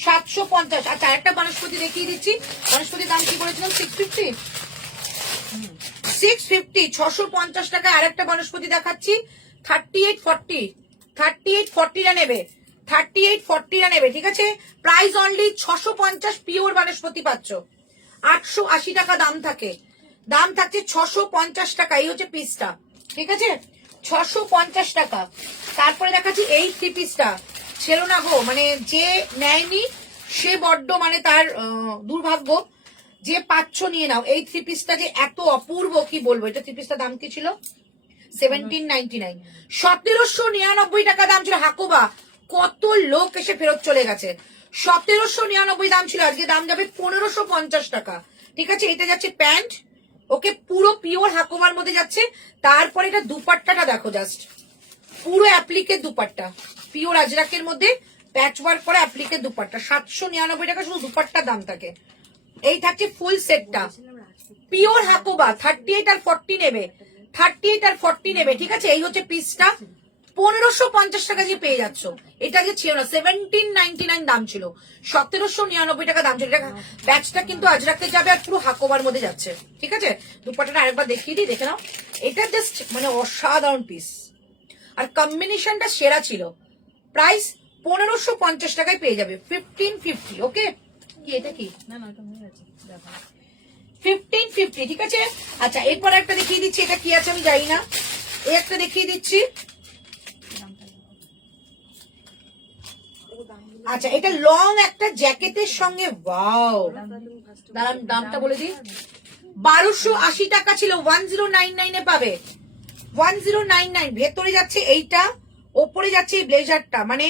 750। আচ্ছা, আরেকটা বনস্পতি দেখিয়ে দিচ্ছি। বনস্পতির দাম কি বলেছিলাম? 650, 650, 650 টাকা। আরেকটা বনস্পতি দেখাচ্ছি, 3840, 3840 নেবে, 3840 নেবে, ঠিক আছে? Price only 650। পিওর বনস্পতি পাচ্ছ। 880 টাকা দাম থাকে, দাম থাকছে 650 টাকা। এই হচ্ছে পিসটা, ঠিক আছে? 650 টাকা। তারপরে দেখাচ্ছি এই থ্রি পিসটা। ছিল না গো, মানে যে নেয়নি সে বড্ড মানে তার দুর্ভাগ্য। যে পাচ্ছ নিয়ে নাও। এই থ্রি পিসটা যে এত অপূর্ব, কি বলবো। এটা থ্রি পিসটা দাম কি ছিল? 1799, 1799 টাকা দাম ছিল। হাকুবা, কত লোক এসে ফেরত চলে গেছে। 1799 দাম ছিল, আজকে দাম যাবে 1550 টাকা, ঠিক আছে? এটা যাচ্ছে প্যান্ট, ওকে, পুরো পিওর হাকুবার মধ্যে যাচ্ছে। তারপরে এটা দুপাট্টাটা দেখো, জাস্ট পুরো অ্যাপ্লিকের দুপাট্টা, পিওর আজরাকের মধ্যে প্যাচ ওয়ার্ক করা অ্যাপ্লিকের দুপাট্টা। 799 টাকা শুধু দুপাট্টার দাম থাকে। এই থাকছে ফুল সেটটা, পিওর হাকুবা। 38 আর 40 নেবে, 38 আর 40 নেবে, ঠিক আছে? এই হচ্ছে পিসটা। 1550 টাকা দিয়ে পেয়ে যাচ্ছ। এটা যে ছিল না, 1799 দাম ছিল, 1799 টাকা দাম ছিল। ব্যাচটা কিন্তু আজরাকে যাবে আর পুরো হাকোবার মধ্যে যাচ্ছে, ঠিক আছে? দুপাট্টাটা আরেকবার দেখিয়ে দিই, দেখে নাও। এটা জাস্ট মানে অসাধারণ পিস, আর কম্বিনেশনটা সেরা ছিল। প্রাইস 1550 টাকায় পেয়ে যাবে। 1550, ওকে? কি এটা কি? না না, এটা হয়ে গেছে, দেখো 1550, ঠিক আছে? আচ্ছা, এরপর একটা দেখিয়ে দিচ্ছি। এটা কি আছে আমি জানি না, এই একটা দেখিয়ে দিচ্ছি। আচ্ছা, এটা লং একটা জ্যাকেটের সঙ্গে, ওয়াও, দাঁড়ান দামটা বলে দিই। 1280 টাকা ছিল, 1099 এ পাবে। 1099। ভেতরে যাচ্ছে এইটা, ওপরে যাচ্ছে এই ব্লেজারটা। মানে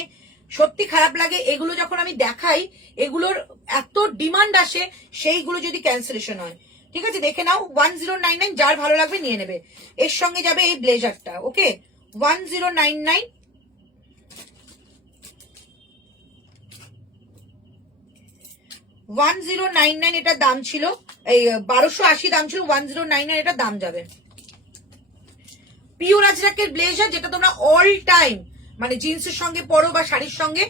সত্যি খারাপ লাগে এগুলো যখন আমি দেখাই, এগুলোর এত ডিমান্ড আসে, সেইগুলো যদি ক্যান্সেলেশন হয়, ঠিক আছে? দেখে নাও, 1099, যার ভালো লাগবে নিয়ে নেবে। এর সঙ্গে যাবে এই ব্লেজারটা, ওকে? 1099, 1099 এটার দাম ছিল। এই 1280 দাম ছিল, 1099 এটা দাম যাবে। পিওর আজরাকের ব্লেজার, যেটা তোমরা অল টাইম মানে জিন্সের সঙ্গে পরো বা শাড়ির সঙ্গে,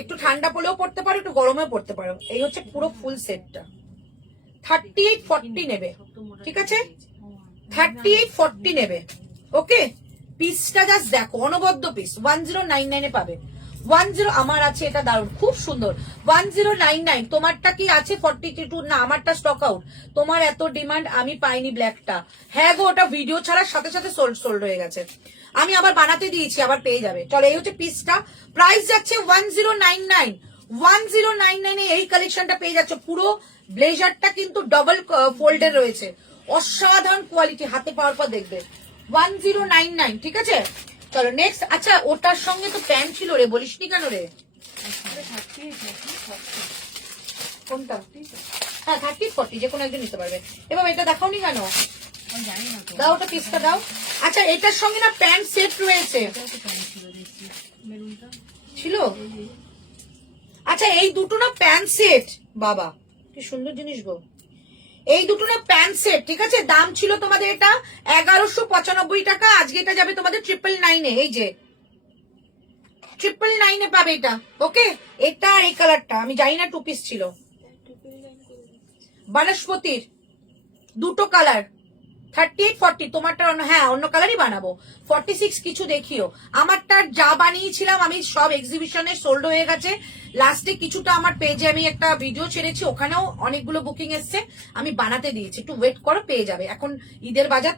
একটু ঠান্ডা পড়লেও পড়তে পারো, একটু গরমেও পড়তে পারো। এই হচ্ছে পুরো ফুল সেটটা। 3840 নেবে, ঠিক আছে? 3840 নেবে, ওকে? পিসটা জাস্ট দেখো, অনবদ্য পিস। 1099 এ পাবে। 10, আমার আছে এটা, দারুণ, খুব সুন্দর। 1099। তোমারটা কি আছে? 42 না, আমারটা স্টক আউট। তোমার এত ডিমান্ড, আমি পাইনি ব্ল্যাকটা। হ্যাঁ গো, ওটা ভিডিও ছাড়ার সাথে সাথে সোল্ড হয়ে গেছে। আমি আবার বানাতে দিয়েছি, আবার পেয়ে যাবে। চলো, এই হচ্ছে পিসটা। প্রাইস যাচ্ছে 1099। 1099 এ এই কালেকশনটা পেয়ে যাচ্ছে। পুরো ব্লেজারটা কিন্তু ডাবল ফোল্ডের রয়েছে, অসাধারণ কোয়ালিটি। হাতে পাওয়ার পর দেখবে। 1099, ঠিক আছে? চলো নেক্সট। আচ্ছা, ওটার সঙ্গে তো প্যান্ট ছিল রে, বলিসনি কেন রে? কোনটা? হ্যাঁ, 30, 40 যে কোনো একজন নিতে পারবে। এবার এটা দেখাওনি কেন? দাও, ওটা পিসটা দাও। আচ্ছা, এটার সঙ্গে না প্যান্ট সেট রয়েছে, ছিল। আচ্ছা, এই দুটো না প্যান্ট সেট, বাবা কি সুন্দর জিনিস গো। এই দুটো না প্যান্ট সেট, ঠিক আছে? দাম ছিল তোমাদের এটা 1195 টাকা, আজকে এটা যাবে তোমাদের 999 এ। এই যে 999 এ পাবে এটা, ওকে? এটা আর এই কালারটা, আমি জানি না টু পিস ছিল। বনস্পতির দুটো কালার, 38, 40। তোমারটা হ্যাঁ, অন্য কালারই বানাবো। 46 কিছু দেখিও। আমারটা যা বানিয়েছিলাম আমি সব এক্সিবিশনে সোল্ড হয়ে গেছে। লাস্টে কিছুটা আমার পেজে আমি একটা ভিডিও ছেড়েছি, ওখানেও অনেকগুলো বুকিং এসছে, আমি বানাতে দিয়েছি। একটু ওয়েট করো, পেয়ে যাবে। এখন ঈদের বাজার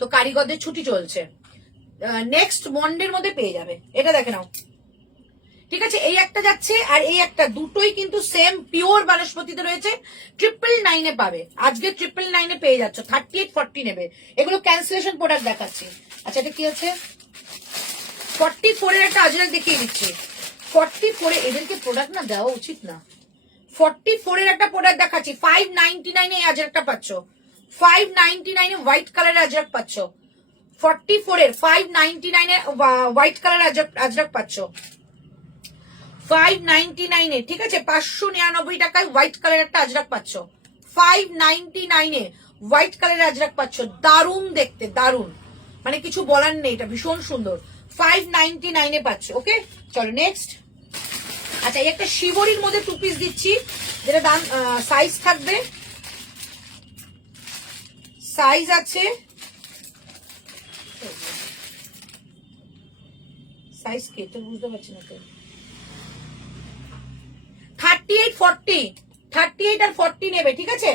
তো কারিগরদের ছুটি চলছে। নেক্সট মন্ডের মধ্যে পেয়ে যাবে। এটা দেখে নাও, ঠিক আছে? এই একটা যাচ্ছে আর এই একটা, দুটোই কিন্তু সেম পিওর বনস্পতিতে রয়েছে। 999 এ পাবে, আজকে 999 এ পেয়ে যাচ্ছ। 38, 40 নেবে। এগুলো ক্যান্সেলেশন প্রোডাক্ট দেখাচ্ছি। আচ্ছা, এটা কি আছে? 44 এর একটা আজরাক দেখিয়ে দিচ্ছি। 44 এ এদেরকে প্রোডাক্ট না দেওয়া উচিত না। 44 এর একটা প্রোডাক্ট দেখাচ্ছি, 599 এ আজরাকটা পাচ্ছ, 599 এ হোয়াইট কালারের আজরাক পাচ্ছ। 44 এর 599 এ হোয়াইট কালারের আজরাক পাচ্ছ, 599 এ, ঠিক আছে? 599 টাকায় হোয়াইট কালারের একটা আজরাক পাচ্ছ, 599 এ হোয়াইট কালারের আজরাক পাচ্ছ। দারুণ দেখতে, দারুণ, মানে কিছু বলার নেই, এটা ভীষণ সুন্দর। 599 এ পাচ্ছ। ওকে, চলো নেক্সট। আচ্ছা, এই একটা শিবরির মধ্যে 2 পিস দিচ্ছি, যেটা দাম সাইজ থাকবে, সাইজ আছে, সাইজ কি তো বুঝতে পারছি না তো। 38 40, 38 আর 40 নেবে, ঠিক আছে?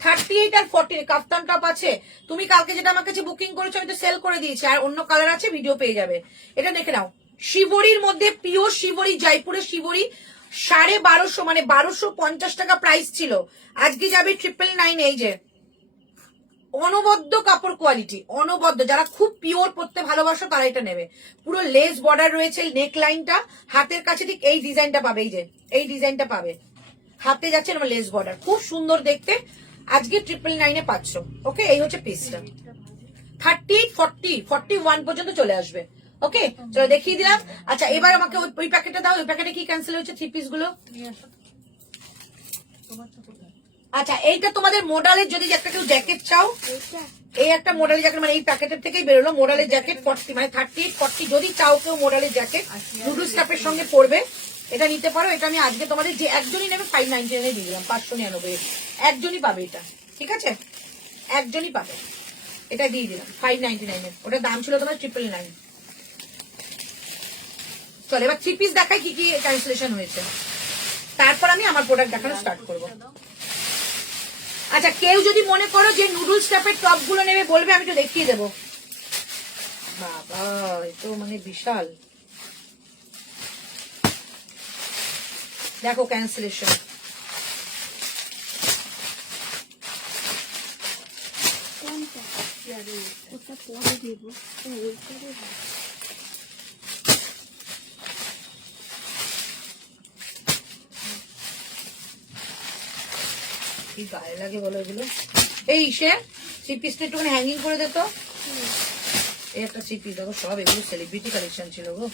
38 আর 40 কাফতান টপ আছে। তুমি কালকে যেটা আমার কাছে বুকিং করেছো আমি তো সেল করে দিয়েছি, আর অন্য কালার আছে, ভিডিও পেয়ে যাবে। এটা দেখে নাও, শিবরির মধ্যে পিওর শিবরি, জয়পুরের শিবরি, 1250, মানে 1250 টাকা প্রাইস ছিল, আজকে যাবে 999। এই যে অনবদ্য কাপড় কোয়ালিটি, অনবদ্য, যারা খুব পিওর পরতে ভালোবাসো তারা এটা নেবে। পুরো লেস বর্ডার রয়েছে, নেক লাইনটা হাতের কাছে ঠিক এই ডিজাইনটা পাবে, এই যে এই ডিজাইনটা পাবে, হাতে যাচ্ছে না লেস বর্ডার, খুব সুন্দর দেখতে। আজকে 999 এ পাচ্ছ। ওকে, এই হচ্ছে পিসটা। 38 40 41 পর্যন্ত চলে আসবে। ওকে, চলো দেখিয়ে দিলাম। আচ্ছা, এবার আমাকে ওই প্যাকেটটা দাও, ওই প্যাকেটে কি ক্যান্সেল হয়েছে 3 পিস গুলো। আচ্ছা, এইটা তোমাদের মোডালের, যদি একটা কেউ জ্যাকেট চাও, এই একটা মোডালের জ্যাকেট, মানে এই প্যাকেটের থেকেই বেরোলো মোডালের জ্যাকেট 40, মানে 38 40 যদি চাও কেউ মোডালের জ্যাকেট নুডল স্টাফের সঙ্গে পরবে, এটা নিতে পারো। এটা আমি আজকে তোমাদের যে একজনই নেবে 599 দিয়ে দিলাম, 599 একজনই পাবে এটা, ঠিক আছে? একজনই পাবে, এটা দিয়ে দিলাম 599 এর। ওটার দাম ছিল তোমার 999। চলো এবার 3 পিস দেখাই কি কি ক্যান্সেলেশন হয়েছে, তারপর আমি আমার প্রোডাক্ট দেখানো স্টার্ট করবো। আচ্ছা, কেউ যদি মনে করো যে নুডলস টাইপের টপ গুলো নেবে বলবে, আমি তো দেখিয়ে দেবো। বাবা, এ তো মানে বিশাল, দেখো ক্যান্সেলেশন। কি গায়ে লাগে বলো এগুলো। এই সে 3 পিসটা একটুখানি হ্যাঙ্গিং করে দে তো। এই একটা 3 পিস দেখো, সব এগুলো সেলিব্রিটি কালেকশন ছিল গো।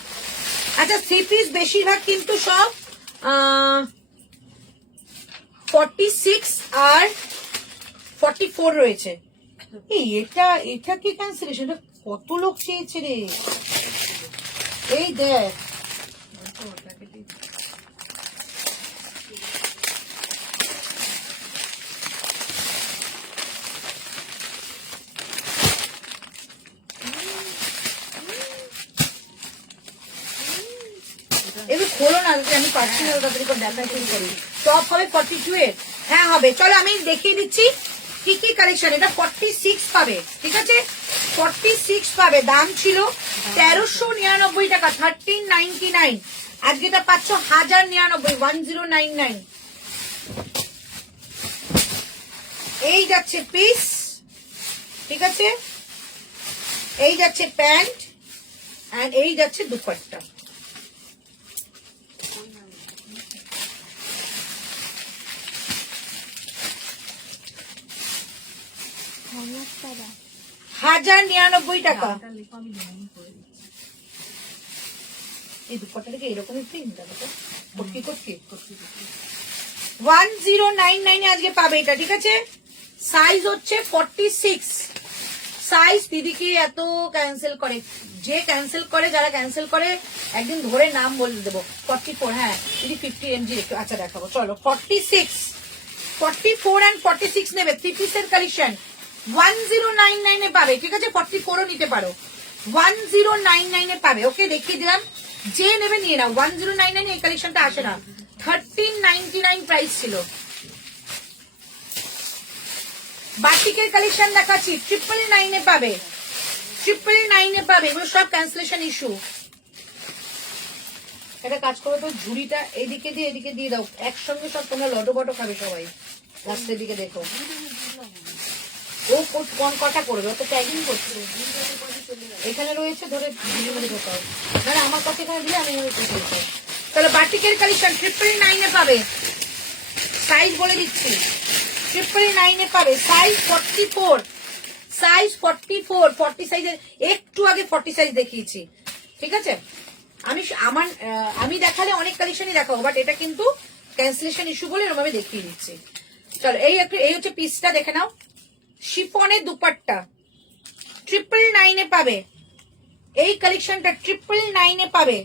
আচ্ছা, 3 পিস বেশিরভাগ কিন্তু সব 46 আর 44 রয়েছে। এই এটা কি ক্যান্সেলেশন? কত লোক চেয়েছে রে, এই দেখ। এগুলো খোলো না, আমি পাচ্ছি না তাড়াতাড়ি করে দেখা শুরু করি। টপ হবে 42 এর, হ্যাঁ হবে। চলো আমি দেখিয়ে দিচ্ছি কি কি কালেকশন। এটা 46 পাবে, ঠিক আছে? 46 পাবে, দাম ছিল 1399 টাকা, 1399। আজকে এটা পাচ্ছ 1099, 1099। এই যাচ্ছে পিস, ঠিক আছে? এই যাচ্ছে প্যান্ট, এন্ড এই যাচ্ছে দুপাট্টা। টাকা 1099 টাকা। এই দুপাট্টাটা কি এরকমই প্রিন্ট? দেখো কটকি কটকি 1099 এ আজকে পাবে এটা, ঠিক আছে? সাইজ হচ্ছে 46 সাইজ। দিদি কি এত ক্যান্সেল করে? যে ক্যান্সেল করে, যারা ক্যান্সেল করে একদিন ধরে নাম বলে দেবো। 44, হ্যাঁ দিদি 50 mg একটু। আচ্ছা দেখাবো, চলো 46 44 and 46 নেবে 3 পিসের কালেকশন 1099 এ পাবে, ঠিক আছে? 44ও নিতে পারো, 1099 এ পাবে। ওকে, দেখিয়ে দিলাম, যে নেবে নিয়ে নাও। 1099 এই কালেকশনটা আসে না, 1399 প্রাইস ছিল। বাটিকের কালেকশন দেখাচ্ছি, 999 এ পাবে, 999 এ পাবে। এগুলো সব ক্যান্সেলেশন ইস্যু। একটা কাজ করো তো, ঝুড়িটা এদিকে দিয়ে এদিকে দিয়ে দাও, একসঙ্গে সব তোমরা লটো বটো খাবে সবাই। লাস্টের দিকে দেখো, ও কোন কটা করবে, ও তো ট্যাগিং করছে। এখানে রয়েছে, ধরে মধ্যে ঢোকাও। না আমার কথা এখানে দিলে আমি তাহলে বাটিকের কালেকশন 999 পাবে, সাইজ বলে দিচ্ছি 999 পাবে, সাইজ 44, সাইজ 44, 40 সাইজের একটু আগে 40 সাইজ দেখিয়েছি, ঠিক আছে। আমি দেখালে অনেক কালেকশনই দেখাবো, বাট এটা কিন্তু ক্যান্সেলেশন ইস্যু বলে এরকম ভাবে দেখিয়ে দিচ্ছি। চলো এই হচ্ছে পিসটা দেখে নাও, শিফনের দুপাট্টা 999 পাবে, এই কালেকশনটা 999 পাবে,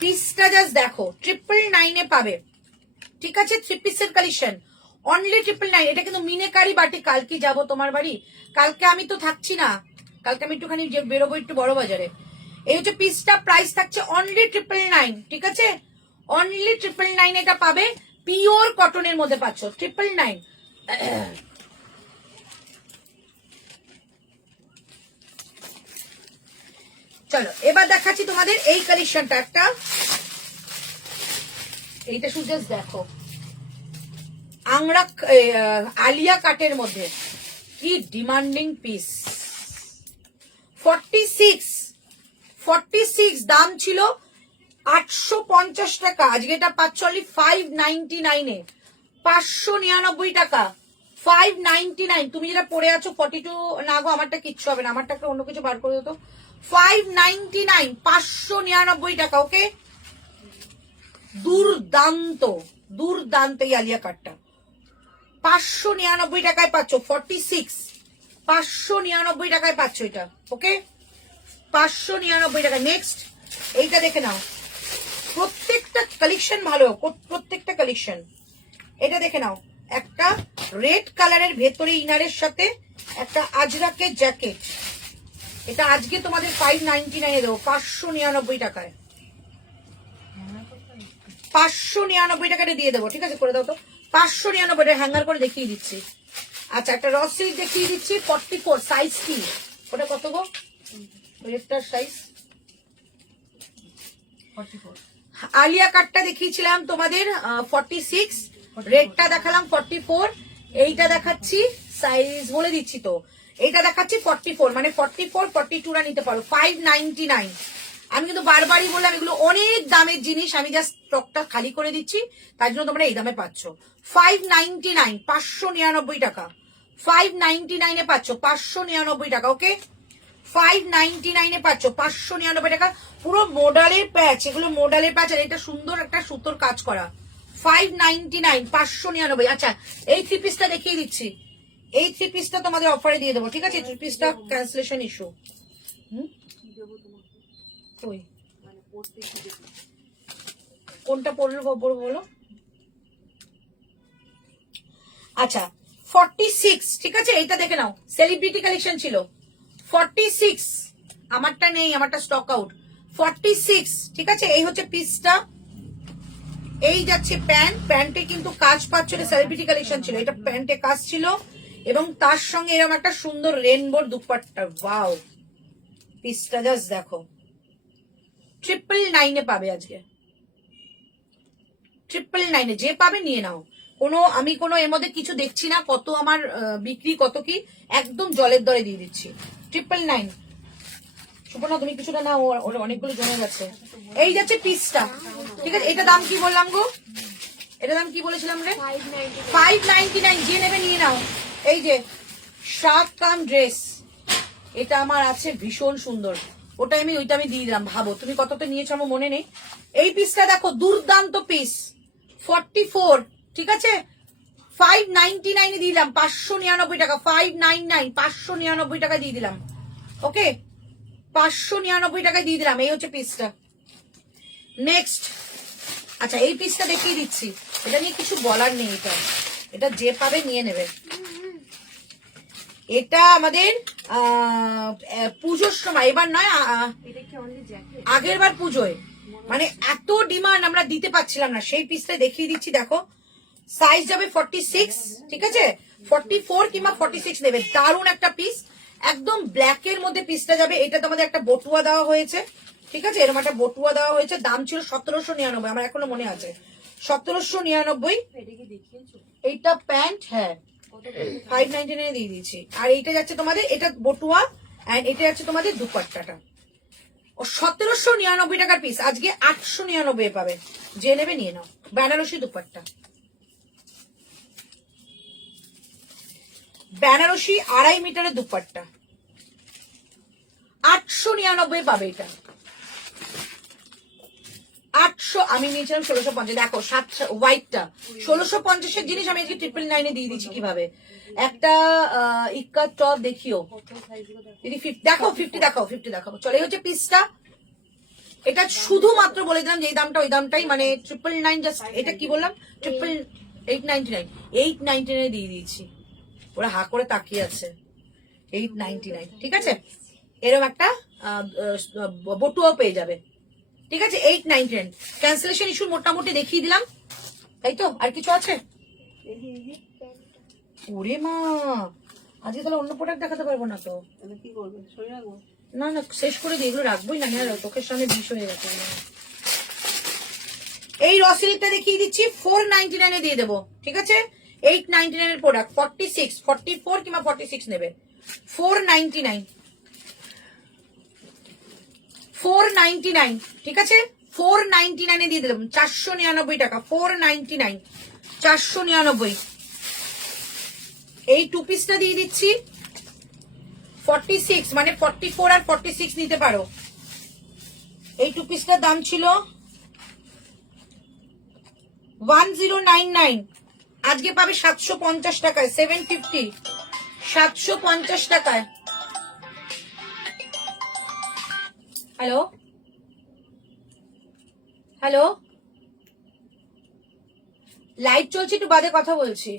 পিসটা জাস্ট দেখো 999 পাবে, ঠিক আছে। 3 পিসের কালেকশন অনলি 999। এটা কিন্তু মিনেকারি বাটি। কালকে যাব তোমার বাড়ি, কালকে আমি তো থাকছি না, কালকে আমি একটুখানি বেরোবো একটু বড় বাজারে। এই হচ্ছে পিসটা, প্রাইস থাকছে অনলি 999, ঠিক আছে, অনলি 999 এটা পাবে, পিওর কটনের মধ্যে পাচ্ছ 999। চলো এবার দেখাচ্ছি তোমাদের এই কালেকশনটা, একটা এইটা শুধু জাস্ট দেখো, আংরা আলিয়া কাটের মধ্যে কি ডিমান্ডিং পিস। 46 দাম ছিল 850 টাকা, আজকে এটা পাচ্ছ অনলি 599 এ, 599 টাকা, 599। তুমি যেটা পরে আছো 42 না গো, আমারটা কিচ্ছু হবে না, আমারটাকে অন্য কিছু বার করে দিত। 599, 599 টাকা, ওকে। দুর্দান্ত দুর্দান্ত এই আলিয়া কাটটা 599 টাকায় পাচ্ছ, 46 599 টাকায় পাচ্ছ এটা, ওকে, 599 টাকা। নেক্সট এইটা দেখে নাও, প্রত্যেকটা কালেকশন ভালো, প্রত্যেকটা কালেকশন। এটা দেখে নাও, একটা রেড কালারের ভেতরে ইনারের সাথে একটা আজরাকের জ্যাকেট, এটা আজকে তোমাদের 599 দেবো, 599 টাকায়, 599 টাকাটা দিয়ে দেবো, ঠিক আছে, করে দাও তো 599 হ্যাঙ্গার করে দেখিয়ে দিচ্ছি। আচ্ছা একটা রস সিল্ক দেখিয়ে দিচ্ছি, 44 সাইজ কি, ওটা কত গো, রেডটার সাইজ 44। আলিয়া কাটটা দেখিয়েছিলাম তোমাদের 46, রেডটা দেখালাম 44, এইটা দেখাচ্ছি সাইজ বলে দিচ্ছি তো, এইটা দেখাচ্ছি 44, মানে 44 42টা নিতে পারো, 599। আমি কিন্তু বারবারই বললাম এগুলো অনেক দামের জিনিস, আমি জাস্ট স্টকটা খালি করে দিচ্ছি, তার জন্য তোমরা এই দামে পাচ্ছ। 599, 599 টাকা, 599 এ পাচ্ছ 599 টাকা, ওকে, 599 এ পাচ্ছ 599 টাকা। পুরো মোডালের প্যাচ, এগুলো মোডালের প্যাচ, আর এটা সুন্দর একটা সুতোর কাজ করা, 599, 599। আচ্ছা এই 3 পিসটা দেখিয়ে দিচ্ছি, এই 3 পিসটা তোমাদের অফারে দিয়ে দেবো, ঠিক আছে। 3 পিসটা ক্যান্সেলেশন ইস্যু, কোনটা পড়লো বলো। আচ্ছা 46, ঠিক আছে, এইটা দেখে নাও, সেলিব্রিটি কালেকশন ছিল 46, আমারটা নেই, আমারটা স্টক আউট, 46, ঠিক আছে। এই হচ্ছে পিসটা, এই যাচ্ছে প্যান্ট, প্যান্টে কিন্তু কাজ পাচ্ছ, এটা সেলিব্রিটি কালেকশন ছিল, এটা প্যান্টে কাজ ছিল, এবং তার সঙ্গে এরকম একটা সুন্দর রেনবোর দুপাট্টা, ওয়াও, পিসটা জাস্ট দেখো, 999 এ পাবে, আজকে 999 এ যে পাবে নিয়ে নাও। আমি কোনো এর মধ্যে কিছু দেখছি না, কত আমার বিক্রি কত কি, একদম জলের দরে দিয়ে দিচ্ছি, 999। সুপর্ণা তুমি কিছুটা না, অনেকগুলো জমে গেছে। এই যাচ্ছে পিসটা, ঠিক আছে, এটা দাম কি বললাম গো, এটা দাম কি বলেছিলাম রে, 599, যে নেবে নিয়ে নাও। এই যে শার্ট কাম ড্রেস, এটা আমার আছে ভীষণ সুন্দর, ওইটা আমি দিয়ে দিলাম, ভাবো তুমি কতটা নিয়েছো আমার মনে নেই। এই পিসটা দেখো, দুর্দান্ত পিস, 44, ঠিক আছে, 599 দিয়ে দিলাম, 599 টাকা, 599, 599 টাকা দিয়ে দিলাম, ওকে, 599 টাকায় দিয়ে দিলাম। এই হচ্ছে পিসটা। নেক্সট, আচ্ছা এই পিসটা দেখিয়ে দিচ্ছি, এটা নিয়ে কিছু বলার নেই, এটা যে পাবে নিয়ে নেবে। এটা আমাদের পুজোর সময়, এবার নয়, আগের বার পুজোয়, মানে এত ডিমান্ড আমরা দিতে পারছিলাম না, সেই পিসটা দেখিয়ে দিচ্ছি, দেখো সাইজ যাবে 46, ঠিক আছে, 44 কিংবা 46 নেবে, দারুণ একটা পিস, একদম ব্ল্যাক এর মধ্যে পিসটা যাবে। এটা তোমাদের একটা বটুয়া দেওয়া হয়েছে, ঠিক আছে, এরকম একটা বটুয়া দেওয়া হয়েছে, দাম ছিল 1799, আমার এখনো মনে আছে 1799। এইটা প্যান্ট, হ্যাঁ 599 দিয়ে দিয়েছি। আর এইটা যাচ্ছে তোমাদের, এটা বটুয়া, এন্ড এটা যাচ্ছে তোমাদের দুপাট্টাটা। ও 1799 টাকার পিস, আজকে 899 পাবে। যে নেবে নিয়ে নাও। বেনারসি দুপাট্টা, বেনারসি 2.5 মিটারের দুপাট্টা, 899 পাবে এটা। 800, আমি নিয়েছিলাম 1650। দেখো 7 হোয়াইটটা 1650 জিনিস আমি আজকে 999 দিয়ে দিচ্ছি। কিভাবে একটা ইক্কা টপ দেখিও দিদি, 50 দেখো, 50 দেখাও, 50 দেখাও। চলে হচ্ছে পিসটা। এটা শুধুমাত্র বলে দিলাম যে এই দামটা ওই দামটাই, মানে 999 জাস্ট। এটা কি বললাম, 899 899 দিয়ে দিয়েছি। ওরা হা করে তাকিয়ে আছে। 899, ঠিক আছে। এরকম একটা বটুয়াও পেয়ে যাবে, ঠিক আছে। 899 ক্যান্সেলেশন ইস্যু মোটামুটি দেখিয়ে দিলাম, তাই তো। আর কিছু আছে? ওরে মা, আজকে তাহলে অন্য প্রোডাক্ট দেখাতে পারবো না তো। কি করবে, না না শেষ করে দিই, এগুলো রাখবোই না। হ্যাঁ, চোখের সামনে বিষ হয়ে গেছে। এই র সিল্কটা দেখিয়ে দিচ্ছি, 499 দিয়ে দেবো, ঠিক আছে। 899 এর প্রোডাক্ট, 46, 44 কিংবা 46 নেবে। 499, 499, ঠিক আছে। 499 দিয়ে দিলাম, 499 টাকা। 499, 499। এই টু পিসটা দিয়ে দিচ্ছি 46, মানে 44 আর 46 নিতে পারো। এই টু পিসটার দাম ছিল 1099, আজকে পাবে 750 টাকায়, 750, 750 টাকায়। হ্যালো হ্যালো, লাইট চলছে, একটু বাদে কথা বলছি।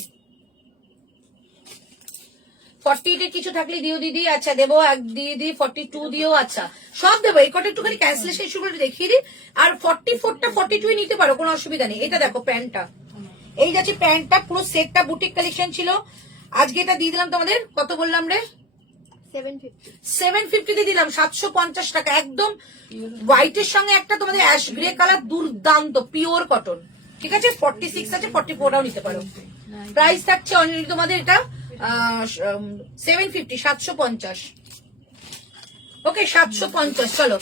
48 এর কিছু থাকলে দিও দিদি। আচ্ছা দেবো, এক দিয়ে দিই। 42 দিও, আচ্ছা সব দেবো। এই কটা একটুখানি ক্যান্সেলেশন ইস্যু করে দেখিয়ে দিই। আর 44টা 42 নিতে পারো, কোনো অসুবিধা নেই। এটা দেখো প্যান্টটা, এই যাচ্ছে প্যান্টটা, পুরো সেটটা বুটিক কালেকশন ছিল। আজকে এটা দিয়ে দিলাম তোমাদের, কত বললাম রে, 750 দিয়ে দিলাম, 750 টাকা। একদম হোয়াইটের সঙ্গে একটা তোমাদের অ্যাশ গ্রে কালার, দুর্দান্ত পিওর কটন, ঠিক আছে। 46 আছে, 44টাও নিতে পারো। প্রাইস থাকছে অনলি তোমাদের এটা 750, 750, ওকে 750। চলো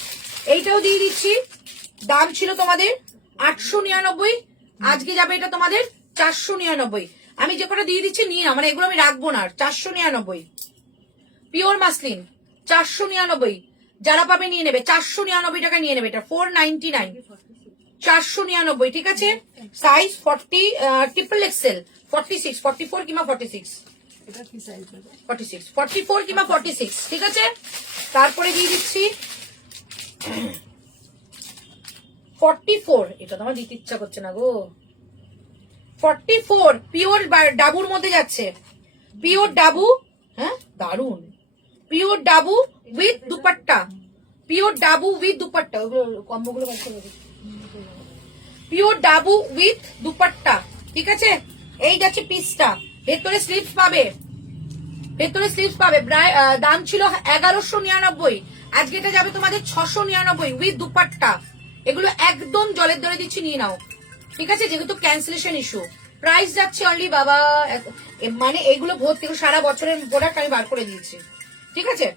এইটাও দিয়ে দিচ্ছি, দাম ছিল তোমাদের 899, আজকে যাবে এটা তোমাদের 499। আমি যে কটা দিয়ে দিচ্ছি নিয়ে না, মানে এগুলো আমি রাখবো না। 499 পিওর মাসলিন, 499। যারা পাবে নিয়ে নেবে, 499 টাকা নিয়ে নেবে। এটা 499, 499, ঠিক আছে। সাইজ 40, ট্রিপল এক্সেল, 46, 44 কিংবা 46, 46, 44 কিংবা 46, ঠিক আছে। তারপরে দিয়ে দিচ্ছি 44, এটা তো আমার দিতে ইচ্ছা করছে না গো। 44 পিওর ডাবুর মধ্যে যাচ্ছে, পিওর ডাবু, হ্যাঁ দারুন। Pure dabu with dupatta, pure dabu with dupatta, ওগুলো কম্বোগুলো পিওর ডাবু উইথ দুপাট্টা, ঠিক আছে। এই যাচ্ছে পিসটা, ভেতরে স্লিভস পাবে, ভেতরে স্লিভস পাবে। দাম ছিল 1199, আজকে এটা যাবে তোমাদের 699 উইথ দুপাট্টা। এগুলো একদম জলের দরে দিচ্ছি, নিয়ে নাও, ঠিক আছে। যেহেতু ক্যান্সেলেশন ইস্যু, প্রাইস যাচ্ছে অনলি বাবা, মানে এগুলো ভর্তি সারা বছরের প্রোডাক্ট আমি বার করে দিয়েছি, ঠিক আছে।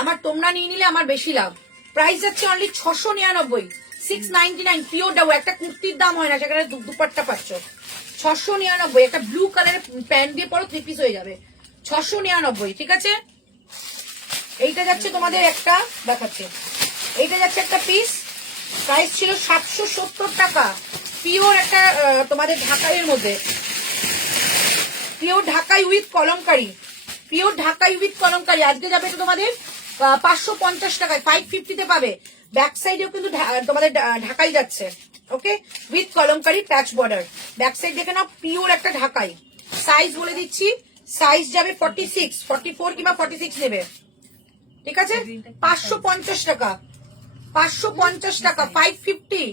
আমার তোমরা নিয়ে নিলে আমার বেশি লাভ। প্রাইস যাচ্ছে অনলি 699, 699 পিওর ডাবু। একটা কুর্তির দাম হয় না, সেখানে দুপাট্টা পাচ্ছ। 699, একটা ব্লু কালারের প্যান্ট দিয়ে পরো, 3 পিস হয়ে যাবে। 699, ঠিক আছে। এইটা যাচ্ছে তোমাদের একটা, দেখাচ্ছে, এইটা যাচ্ছে একটা পিস, প্রাইস ছিল 770 টাকা। পিওর একটা তোমাদের ঢাকাইয়ের মধ্যে, পিওর ঢাকাই উইথ কলমকারি, পিওর ঢাকাই উইথ কলমকারি। আজকে যাবে এটা তোমাদের 550 টাকায়, 550 পাবে। ব্যাক সাইডেও কিন্তু তোমাদের ঢাকাই যাচ্ছে, okay, with Kalamkari patch border. Back side দেখে নাও, পিওর একটা ঢাকাই। সাইজ বলে দিচ্ছি, সাইজ যাবে 46, 44 কিংবা 46 নেবে, ঠিক আছে। 550 টাকা, 550 টাকা, 550,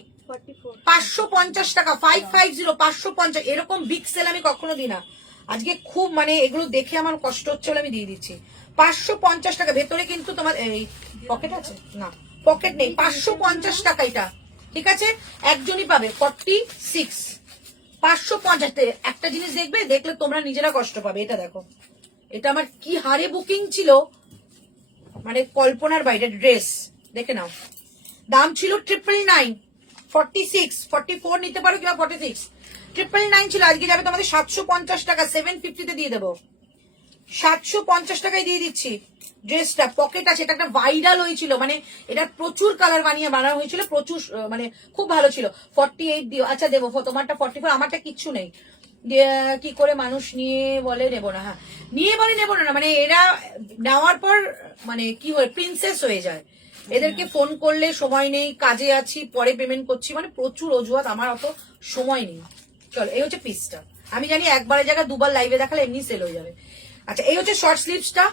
550 টাকা, 550, 550। এরকম বিগ সেল আমি কখনো দিই না, আজকে খুব মানে এগুলো দেখে আমার কষ্ট হচ্ছে বলে আমি দিয়ে দিচ্ছি। 550 টাকা, ভেতরে কিন্তু তোমার এই পকেট আছে না, পকেট নেই। 550 টাকা এটা, ঠিক আছে। একজনই পাবে 46, 550। একটা জিনিস দেখবে, দেখলে তোমরা নিজেরা কষ্ট পাবে। এটা দেখো, এটা আমার কি হারে বুকিং ছিল, মানে কল্পনার বাইরে। ড্রেস দেখে নাও, দাম ছিল 999, 46, 44 নিতে পারো কিংবা 46। 999 ছিল, আজকে যাবে তোমাদের 750 টাকা, 750 দিয়ে দেবো। 750 টাকায় দিয়ে দিচ্ছি ড্রেসটা। পকেট আছে, এটা একটা ভাইরাল হয়েছিল, মানে এটা প্রচুর কালার বানানো হয়েছিল, প্রচুর মানে খুব ভালো ছিল। 48 দিও, আচ্ছা দেবো। তোমারটা 44, আমারটা কিচ্ছু নেই। কি করে মানুষ নিয়ে বলে নেবো না, হ্যাঁ নিয়ে বলে নেবো না, মানে এরা নেওয়ার পর মানে কি হয়, প্রিন্সেস হয়ে যায়। এদেরকে ফোন করলে সময় নেই, কাজে আছি, পরে পেমেন্ট করছি, মানে প্রচুর অজুহাত, আমার অত সময় নেই। চলো, এই হচ্ছে পিসটা। আমি জানি একবারের জায়গায় দুবার লাইভে দেখালে এমনি সেল হয়ে যাবে। আচ্ছা, এই হচ্ছে শর্ট স্লিভসটা,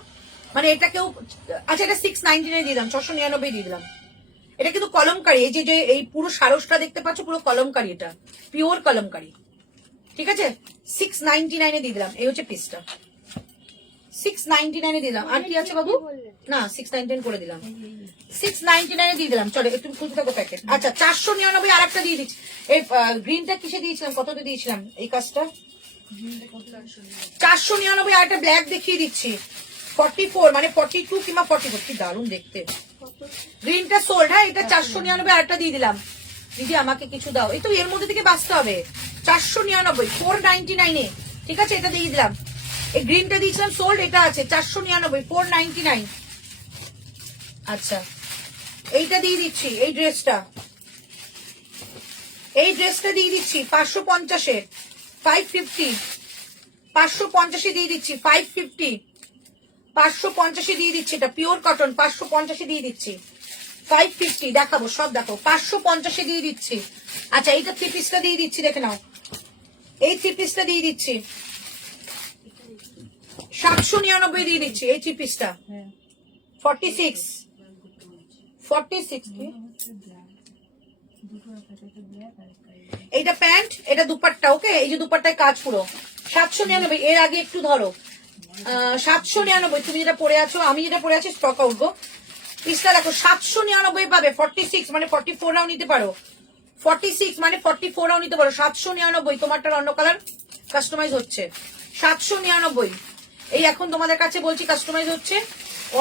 মানে এটা কেউ, আচ্ছা এটা 699 দিয়ে দিলাম, 699 দিয়ে দিলাম। এটা কিন্তু কলমকারি, এই যে এই পুরো সারসটা দেখতে পাচ্ছ, পুরো কলমকারি, এটা পিওর কলমকারি, ঠিক আছে। 699 দিয়ে দিলাম। এই হচ্ছে পিসটা, 699 দিয়ে দিলাম। আর কি আছে বাবু? না, 699 করে দিলাম, 699 দিয়ে দিলাম। চলো একটু খুলতে থাকো প্যাকেট। আচ্ছা, 499 আর একটা দিয়ে দিচ্ছি। এই গ্রিনটা কিসে দিয়েছিলাম, কততে দিয়েছিলাম এই কাজটা? 499। আর একটা ব্ল্যাক দেখিয়ে দিচ্ছি, 44, মানে 42 কিংবা 44। কি দারুণ দেখতে, গ্রিনটা সোল্ড। হ্যাঁ, এটা 499 আর একটা দিয়ে দিলাম। দিদি আমাকে কিছু দাও, এই তো এর মধ্যে থেকে বাঁচতে হবে। 499, 499, ঠিক আছে, এটা দিয়ে দিলাম। এই গ্রিনটা দিয়েছিলাম সোল্ড, এটা আছে 499, 499। আচ্ছা, এইটা দিয়ে দিচ্ছি, এই ড্রেসটা দিয়ে দিচ্ছি 550-এ, 550, 550 দিয়ে দিচ্ছি, 550, 550 দিয়ে দিচ্ছি। এটা পিওর কটন, 550 দিয়ে দিচ্ছি, 550 দেখাবো, সব দেখো, 550 দিয়ে দিচ্ছি। আচ্ছা, এইটা 3 পিসটা দিয়ে দিচ্ছি, দেখে নাও, এই 3 পিসটা দিয়ে দিচ্ছি 799 দিয়ে দিচ্ছি, এই 3 পিসটা 46, 46 কি? এইটা প্যান্ট, এটা দুপাট্টা, ওকে, এই যে দুপাট্টায় কাজ পুরো। 799, এর আগে একটু ধরো, 799। তুমি যেটা পরে আছো, আমি যেটা পরে আছি, স্টক আউট গো। পিসটা দেখো, 799 পাবে। 46 মানে 44 রাও নিতে পারো, 46 মানে 44 রাও নিতে পারো। 799, তোমারটার অন্য কালার কাস্টমাইজ হচ্ছে, 799। এই এখন তোমাদের কাছে বলছি কাস্টমাইজ হচ্ছে।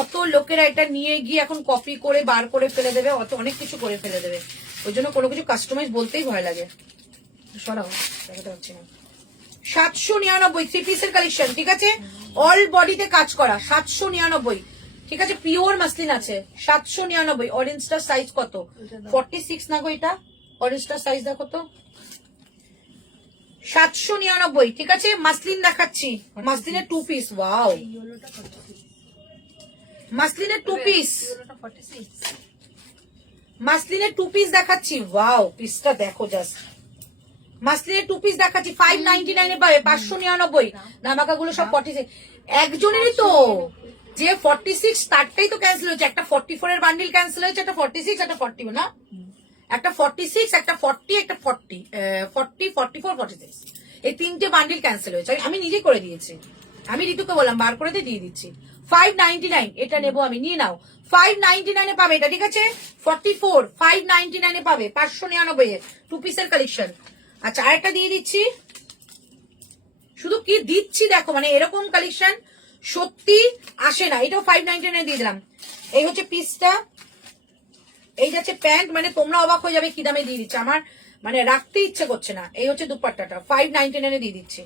অত লোকেরা এটা নিয়ে গিয়ে এখন কপি করে বার করে ফেলে দেবে, অত অনেক কিছু করে ফেলে দেবে, ওই জন্য কোনো কিছু কাস্টমাইজ বলতেই ভয় লাগে। সরাও, দেখাতে পারছি না। 799 3 পিসের কালেকশন, ঠিক আছে, অল বডিতে কাজ করা, 799, ঠিক আছে, পিওর মাসলিন আছে, 799। অরেঞ্জটার সাইজ কত? 46 না গো, এটা অরেঞ্জটার সাইজ দেখো তো, 799, ঠিক আছে। মাসলিন দেখাচ্ছি, মাসলিনের 2 পিস, ওয়াও, মাসলিনের 2 পিস, মাসলিনের 2 পিস দেখাচ্ছি, ওয়াও, পিসটা দেখো জাস্ট। মাসলিনের 2 পিস দেখাচ্ছি, 599 পাবে, 599। ধামাকা গুলো সব 46, একজনেরই তো, যে 46 তারটাই তো ক্যান্সেল হয়েছে। একটা 44 এর বান্ডিল ক্যান্সেল হয়েছে, একটা 46, একটা 40 না, একটা 46, একটা 40, একটা 40, 44, 46, এই 3টে বান্ডিল ক্যান্সেল হয়েছে। আমি নিজে করে দিয়েছি, আমি ঋতুকে বললাম বার করে দিয়ে দিচ্ছি। 599, এটা নেবো আমি, নিয়ে নাও। 599 পাবে এটা, ঠিক আছে। 44, 599 পাবে, 599 এর 2 পিসের কালেকশন। আচ্ছা, আরেকটা দিয়ে দিচ্ছি, শুধু কি দিচ্ছি দেখো, মানে এরকম কালেকশন সত্যি আসে না। এটাও 599 দিয়ে দিলাম। এই হচ্ছে পিসটা, এই যাচ্ছে প্যান্ট, মানে তোমরা অবাক হয়ে যাবে কি দামে দিয়ে দিচ্ছে, আমার মানে রাখতে ইচ্ছে করছে না। এই হচ্ছে দুপাট্টাটা, 599 দিয়ে দিচ্ছি।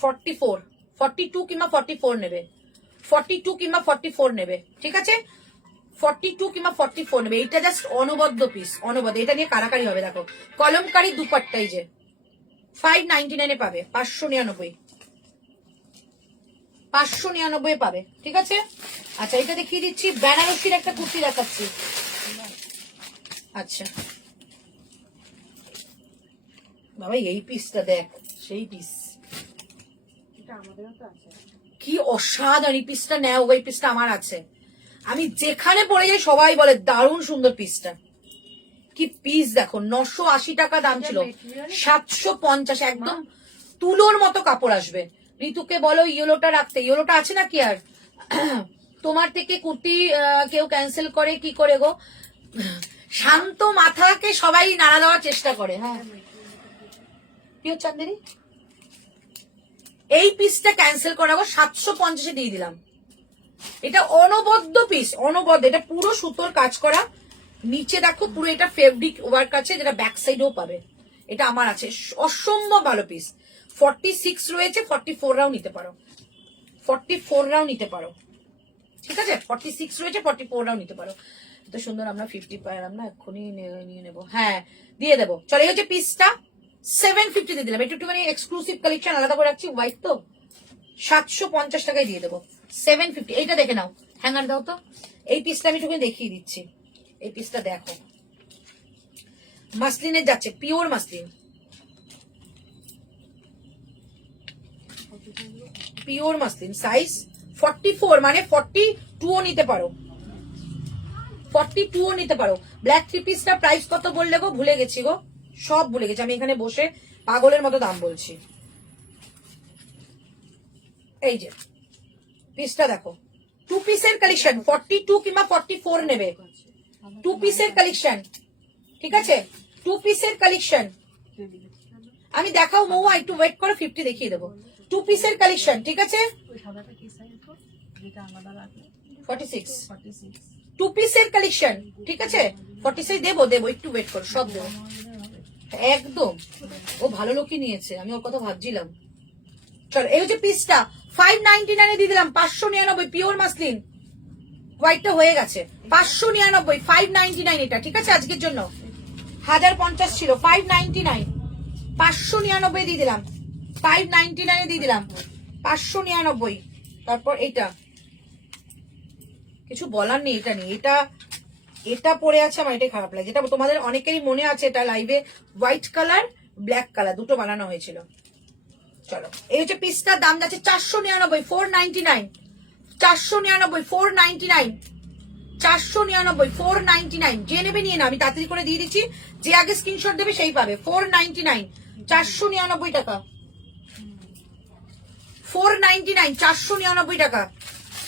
44, 42 কিংবা 44 নেবে, 42 কিংবা 44 নেবে, ঠিক আছে, 42 কিংবা 44 নেবে। এইটা জাস্ট অনবদ্য পিস, অনবদ্য, এটা নিয়ে কারাকারি হবে। দেখো, কলমকারি দুপাট্টাই যে 599 পাবে, 599, 599 পাবে, ঠিক আছে। আচ্ছা, এটা দেখিয়ে দিচ্ছি, বেনারসির একটা কুর্তি দেখাচ্ছি। আচ্ছা বাবা, এই পিসটা দেখ, সেই পিস, কি অসাধারণ। এই পিসটা নেও, ওই পিসটা আমার আছে, আমি যেখানে পড়ে যাই সবাই বলে দারুণ সুন্দর পিসটা। কি পিস দেখো, 980 টাকা দাম ছিল, 750, একদম তুলোর মতো কাপড় আসবে। ঋতুকে বলো ইয়েলোটা রাখতে, ইয়েলোটা আছে না কি আর? তোমার থেকে কুর্তি কেউ ক্যান্সেল করে কি করে গো? শান্ত মাথাকে সবাই নাড়া দেওয়ার চেষ্টা করে। হ্যাঁ পিওর চান্দেরি। এই পিসটা ক্যান্সেল করাবো, 750 দিয়ে দিলাম। এটা অনবদ্য পিস, অনবদ্য। এটা পুরো সুতোর কাজ করা, নিচে দেখো পুরো এটা ফেব্রিক ওয়ার্ক আছে, যেটা ব্যাক সাইডেও পাবে। এটা আমার আছে, অসম্ভব ভালো পিস। 46 রয়েছে, 44 রাও নিতে পারো, 44 রাও নিতে পারো, ঠিক আছে। 46 রয়েছে, 44 রাও নিতে পারো। এত সুন্দর আমরা 50 পাইলাম না, এক্ষুনি নিয়ে নেবো। হ্যাঁ দিয়ে দেবো। চলো এই হচ্ছে পিসটা, 750 দিয়ে দিলাম। একটু মানে এক্সক্লুসিভ কালেকশন আলাদা করে রাখছি, হোয়াইট তো 750 টাকায় দিয়ে দেবো। 750। এইটা দেখে নাও, হ্যাঙ্গার দাও তো। এই পিসটা আমি তোকে দেখিয়ে দিচ্ছি, এই পিসটা দেখো, মাসলিনের যাচ্ছে, pure muslin, pure muslin. Size 44, মানে 42ও নিতে পারো, 42ও নিতে পারো। ব্ল্যাক থ্রি পিসটা প্রাইস কত বললে গো, ভুলে গেছি গো, সব ভুলে গেছি। আমি এখানে বসে পাগলের মতো দাম বলছি। এই যে পিসটা দেখো, 2 পিসের কালেকশন, 42 কিংবা 44 নেবে, 2 পিসের কালেকশন, ঠিক আছে। 2 পিসের কালেকশন আমি দেখাও মৌয়া, একটু ওয়েট করো, 50 দেখিয়ে দেবো। 2 পিসের কালেকশন, ঠিক আছে। 46 2 পিসের কালেকশন, ঠিক আছে। 46 দেবো, একটু ওয়েট করো, সব দেবো একদম। ও ভালো লোকই নিয়েছে, আমি ওর কথা ভাবছিলাম। চলো এই হচ্ছে পিসটা, 599 দিয়ে দিলাম, 599, পিওর মাসলিন। হোয়াইটটা হয়ে গেছে, 599, 599 এটা, ঠিক আছে। আজকের জন্য 1050 ছিল, 599, 599 দিয়ে দিলাম, 599 দিয়ে দিলাম, 599। তারপর এটা কিছু বলার নেই, এটা নেই, এটা পরে আছে, আমার এটাই খারাপ লাগে। যেটা তোমাদের অনেকেরই মনে আছে, এটা লাইভে হোয়াইট কালার ব্ল্যাক কালার দুটো বানানো হয়েছিল। চলো এই হচ্ছে পিসটার দাম যাচ্ছে 499, 499, 499, 499, 499, 499। যে নেবে নিয়ে না, আমি তাড়াতাড়ি করে দিয়ে দিচ্ছি, যে আগে স্ক্রিনশট দেবে সেই পাবে। 499, 499 টাকা, 499, 499 টাকা,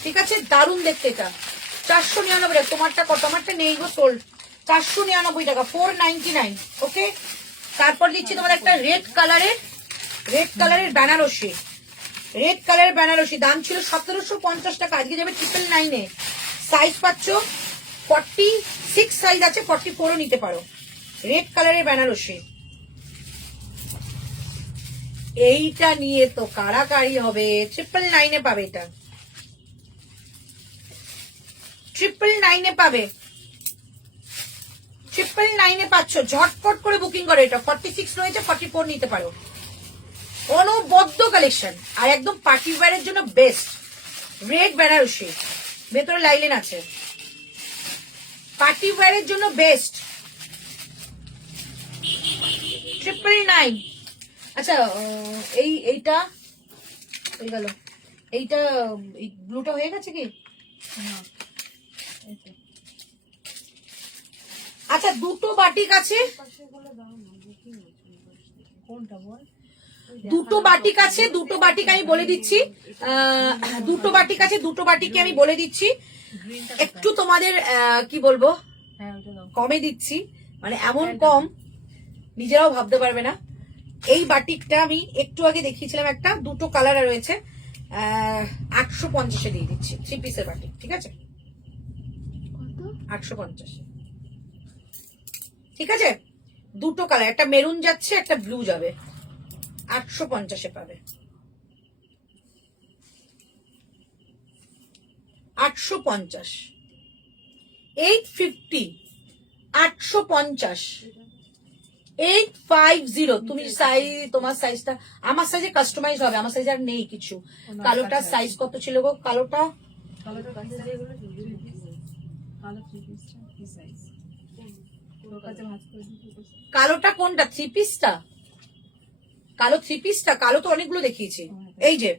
ঠিক আছে। দারুণ দেখতে এটা, 499 টাকা। তোমারটা কত? তোমারটা নেই গো, সোল্ড। 499 টাকা, 499, ওকে। তারপর দিচ্ছি তোমার একটা রেড কালারের বেনারসি, রেড কালারের বেনারসি। দাম ছিল 1750 টাকা, আজকে যাবে 999-এ। সাইজ পাচ্ছ 46 সাইজ আছে, 44ও নিতে পারো। রেড কালারের বেনারসি, এইটা নিয়ে তো কারাকারি হবে। 999-এ পাবে, এটা 999-এ পাবে, 999-এ পাচ্ছ। ঝটপট করে বুকিং করো, এটা 46 রয়েছে, 44 নিতে পারো। অনবদ্য কালেকশন, আর একদম পার্টি ওয়্যারের জন্য বেস্ট। রেড বেনারসি, ভেতরে লাইলেন আছে, পার্টি ওয়্যারের জন্য বেস্ট। 999। আচ্ছা এইটা হয়ে গেল, এইটা ব্লুটা হয়ে গেছে কি? আচ্ছা দুটো বাটিক আছে, দুটো বাটিক আছে, দুটো বাটিক আমি বলে দিচ্ছি, দুটো বাটিক আছে, দুটো বাটিকে আমি বলে দিচ্ছি। একটু তোমাদের কি বলবো, কমে দিচ্ছি, মানে এমন কম নিজেরাও ভাবতে পারবে না। এই বাটিকটা আমি একটু আগে দেখিয়েছিলাম একটা, দুটো কালার রয়েছে, 850-এ দিয়ে দিচ্ছি। 3 পিসের বাটিক, ঠিক আছে, 850, ঠিক আছে। দুটো কালার, একটা মেরুন যাচ্ছে, একটা ব্লু যাবে, 850-এ পাবে। 850, 850, 850, 850। তুমি সাইজ, তোমার সাইজটা আমার সাইজে কাস্টমাইজ হবে, আমার সাইজ আর নেই কিছু। কালোটার সাইজ কত ছিল গো? কালোটা কালোটা কোনটা? 3 পিসটা? কালো 3 পিসটা, কালো তো অনেকগুলো দেখিয়েছি। এই যে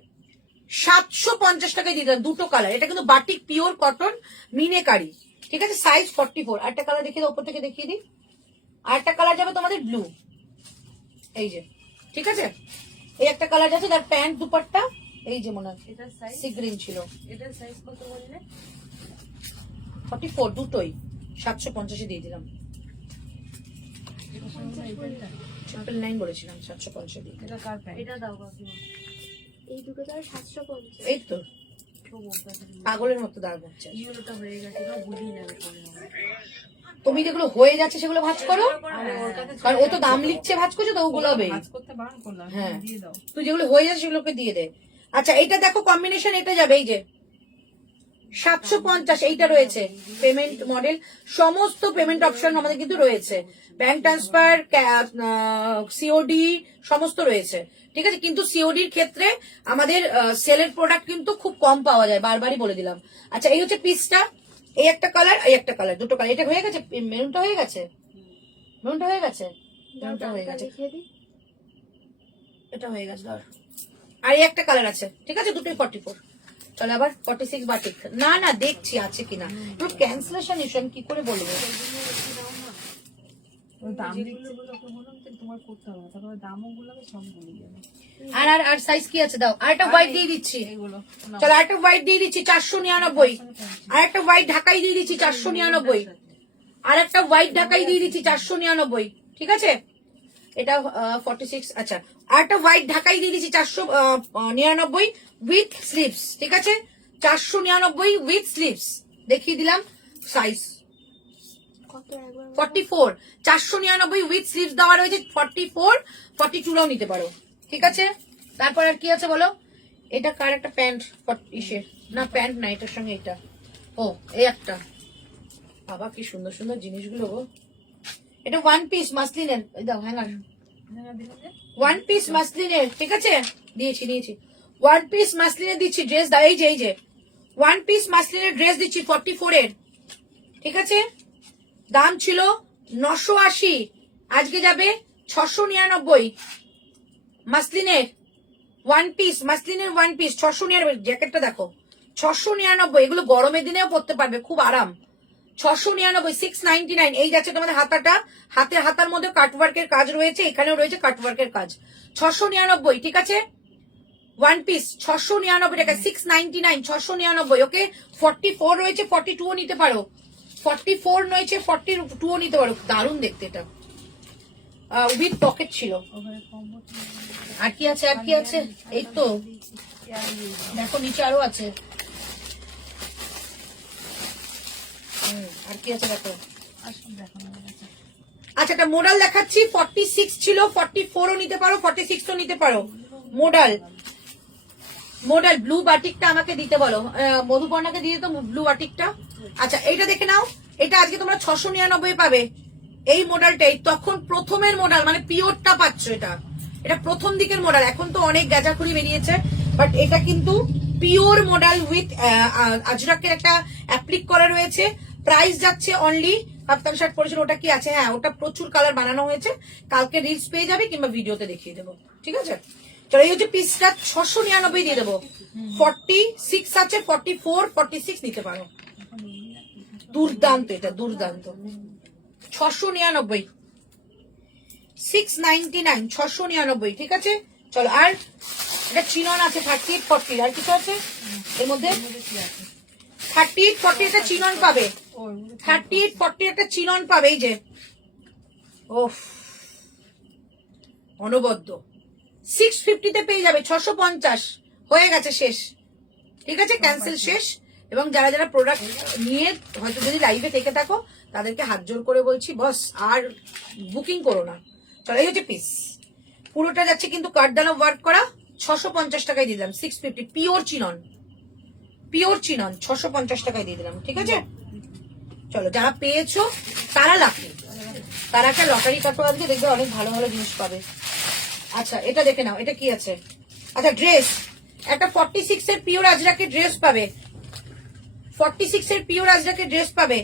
750 টাকায় দিয়ে দেন, দুটো কালার। এটা কিন্তু বাটিক পিওর কটন মিনেকারি, ঠিক আছে। সাইজ 44। আরেকটা কালার দেখিয়ে দাও, উপর থেকে দেখিয়ে দিই। আরেকটা কালার যাবে তোমাদের ব্লু, এই যে, ঠিক আছে। এই একটা কালার যাচ্ছে, তার প্যান্ট দুপাট্টা এই যে মনে হয় সি গ্রিন ছিল। এটার সাইজ কত বললে? 44, দুটোই 750-এ দিয়ে দিলাম। 999 বলেছিলাম, 750 দিই। এটা কার প্যান্ট? এটা দাও কাকিমা। এই দুটো তো 750। এই তো পাগলের মতো দাঁড় করছে। ইউরোটা হয়ে গেছে না, ভুলিয়ে যাবে পরে আমার। তুমি যেগুলো হয়ে যাচ্ছে সেগুলো ভাঁজ করো, আরে ওর কাছে কারণ ও তো দাম লিখছে ভাঁজ করছে তো ওগুলো হবে। কাজ করতে বারণ করলাম, হ্যাঁ দিয়ে দাও। তুই যেগুলো হয়ে যাচ্ছে সেগুলোকে দিয়ে দে। আচ্ছা এইটা দেখো কম্বিনেশন, এটা যাবে এই যে 750, এইটা রয়েছে পেমেন্ট মডেল, সমস্ত পেমেন্ট অপশন আমাদের কিন্তু রয়েছে, ব্যাংক ট্রান্সফার, সিওডি সমস্ত রয়েছে, ঠিক আছে। কিন্তু সিওডির ক্ষেত্রে আমাদের সেলের প্রোডাক্ট কিন্তু খুব কম পাওয়া যায়, বারবারই বলে দিলাম। আচ্ছা এই হচ্ছে পিসটা, এই একটা কালার, এই একটা কালার, দুটো কালার। এটা হয়ে গেছে, মেরুনটা হয়ে গেছে, মেরুনটা হয়ে গেছে, মেরুনটা হয়ে গেছে, এটা হয়ে গেছে। ধর আর এই একটা কালার আছে, ঠিক আছে, দুটোই 44। চলো আবার 46 বাটিক, না না দেখছি আছে কিনা, একটু ক্যান্সেলেশন ইস্যু, আমি কি করে বলবো। ওই দাম দিচ্ছে বলে ওকে বললাম যে তোমার করতে হবে, তারপরে দামও বললাম সব বলে যাবে। আর আর আর সাইজ কি আছে দাও, আর একটা হোয়াইট দিয়ে দিচ্ছি, এগুলো চলো আর একটা হোয়াইট দিয়ে দিচ্ছি 499, আর একটা হোয়াইট ঢাকাই দিয়ে দিচ্ছি 499, আর একটা হোয়াইট ঢাকাই দিয়ে দিচ্ছি 499, ঠিক আছে। এটা 46, আচ্ছা আর একটা হোয়াইট ঢাকাই দিয়ে দিচ্ছি 499 উইথ স্লিভস, ঠিক আছে, 499 উইথ স্লিভস দেখিয়ে দিলাম। সাইজ 44, 499 উইথ স্লিভস দেওয়া রয়েছে, 44, 42রাও নিতে পারো, ঠিক আছে। তারপর আর কি আছে বলো, এটা কার একটা প্যান্ট, ইসের না প্যান্ট না, এটার সঙ্গে এটা, ও এই একটা, বাবা কি সুন্দর সুন্দর জিনিসগুলো গো। এটা ওয়ান পিস মাসলিনের, দাও হ্যাঙ্গার, ওয়ান পিস মাসলিনের, ঠিক আছে, দিয়েছি নিয়েছি, ওয়ান পিস মাসলিনের দিচ্ছি ড্রেস, দাও এই যে ওয়ান পিস মাসলিনের ড্রেস দিচ্ছি 44 এর, ঠিক আছে। দাম ছিল 980, আজকে যাবে 699। মাসলিনের ওয়ান পিস, মাসলিনের ওয়ান পিস 699, জ্যাকেটটা দেখো 699, এগুলো গরমের দিনেও পরতে পারবে, খুব আরাম। 699, 699, এই যাচ্ছে তোমাদের হাতাটা, হাতের হাতার মধ্যে কাটওয়ার্কের কাজ রয়েছে, এখানেও রয়েছে কাটওয়ার্কের কাজ, 699, ঠিক আছে। ওয়ান পিস 699 টাকা, 699, 699, ওকে। 44 রয়েছে, 42ও নিতে পারো, 44 রয়েছে, 42ও নিতে পারো, দারুণ দেখতে এটা, উইথ পকেট ছিল। আর কি আছে, আর কি আছে, এই তো দেখো নিচে আরো আছে, আর কি আছে দেখো। আচ্ছা একটা মোডাল দেখাচ্ছি, 46 ছিল, 44ও নিতে পারো, 46ও নিতে পারো, মোডাল ব্লু বাটিকটা আমাকে দিতে বলো, মধুপর্ণাকে দিয়ে তো ব্লু বাটিকটা। আচ্ছা এইটা দেখে নাও, এটা আজকে তোমরা 699 পাবে, এই মডেলটাই, তখন প্রথমের মডেল মানে পিওরটা পাচ্ছ, এটা প্রথম দিকের মডেল, এখন তো অনেক গাঁজাখুরি বেরিয়েছে, বাট এটা কিন্তু পিওর মডেল উইথ আজরাকের একটা অ্যাপ্লিক করা রয়েছে। প্রাইস যাচ্ছে অনলি, কাপ্তান শার্ট পরেছিল, ওটা কি আছে, হ্যাঁ ওটা প্রচুর কালার বানানো হয়েছে, কালকে রিলস পেয়ে যাবে কিংবা ভিডিওতে দেখিয়ে দেবো, ঠিক আছে। চলো এই হচ্ছে পিসটা 699 দিয়ে দেবো, 46 আছে, 44, 46 নিতে পারো, দুর্দান্ত, এটা দুর্দান্ত, 699, 699, 699, ঠিক আছে। চলো আর এটা চিনন আছে 38, 40, আর কিছু আছে এর মধ্যে, 38, 40 একটা চিনন পাবে, 38, 40 একটা চিনন পাবে, এই যে ওফ অনবদ্য, 650 তে পেয়ে যাবে, 650 হয়ে গেছে, শেষ, ঠিক আছে, ক্যান্সেল শেষ। এবং যারা যারা প্রোডাক্ট নিয়ে হয়তো যদি লাইভে থেকে থাকো তাদেরকে হাত জোর করে বলছি বস আর বুকিং করো না। চলো এই হচ্ছে পিস, পুরোটা যাচ্ছে কিন্তু কাঠদানা ওয়ার্ক করা, 650 টাকায় দিয়ে দিলাম, 650 পিওর চিনন, 650 টাকায় দিয়ে দিলাম, ঠিক আছে। চলো যারা পেয়েছো তারা লাকি, তারা একটা লটারি কাটো, আজকে দেখবে অনেক ভালো ভালো জিনিস পাবে। আচ্ছা এটা দেখে নাও, এটা কি আছে, আচ্ছা ড্রেস, একটা 46 এর পিওর আজরাকের ড্রেস পাবে, 46 এর পিওর আজরাকের ড্রেস পাবে,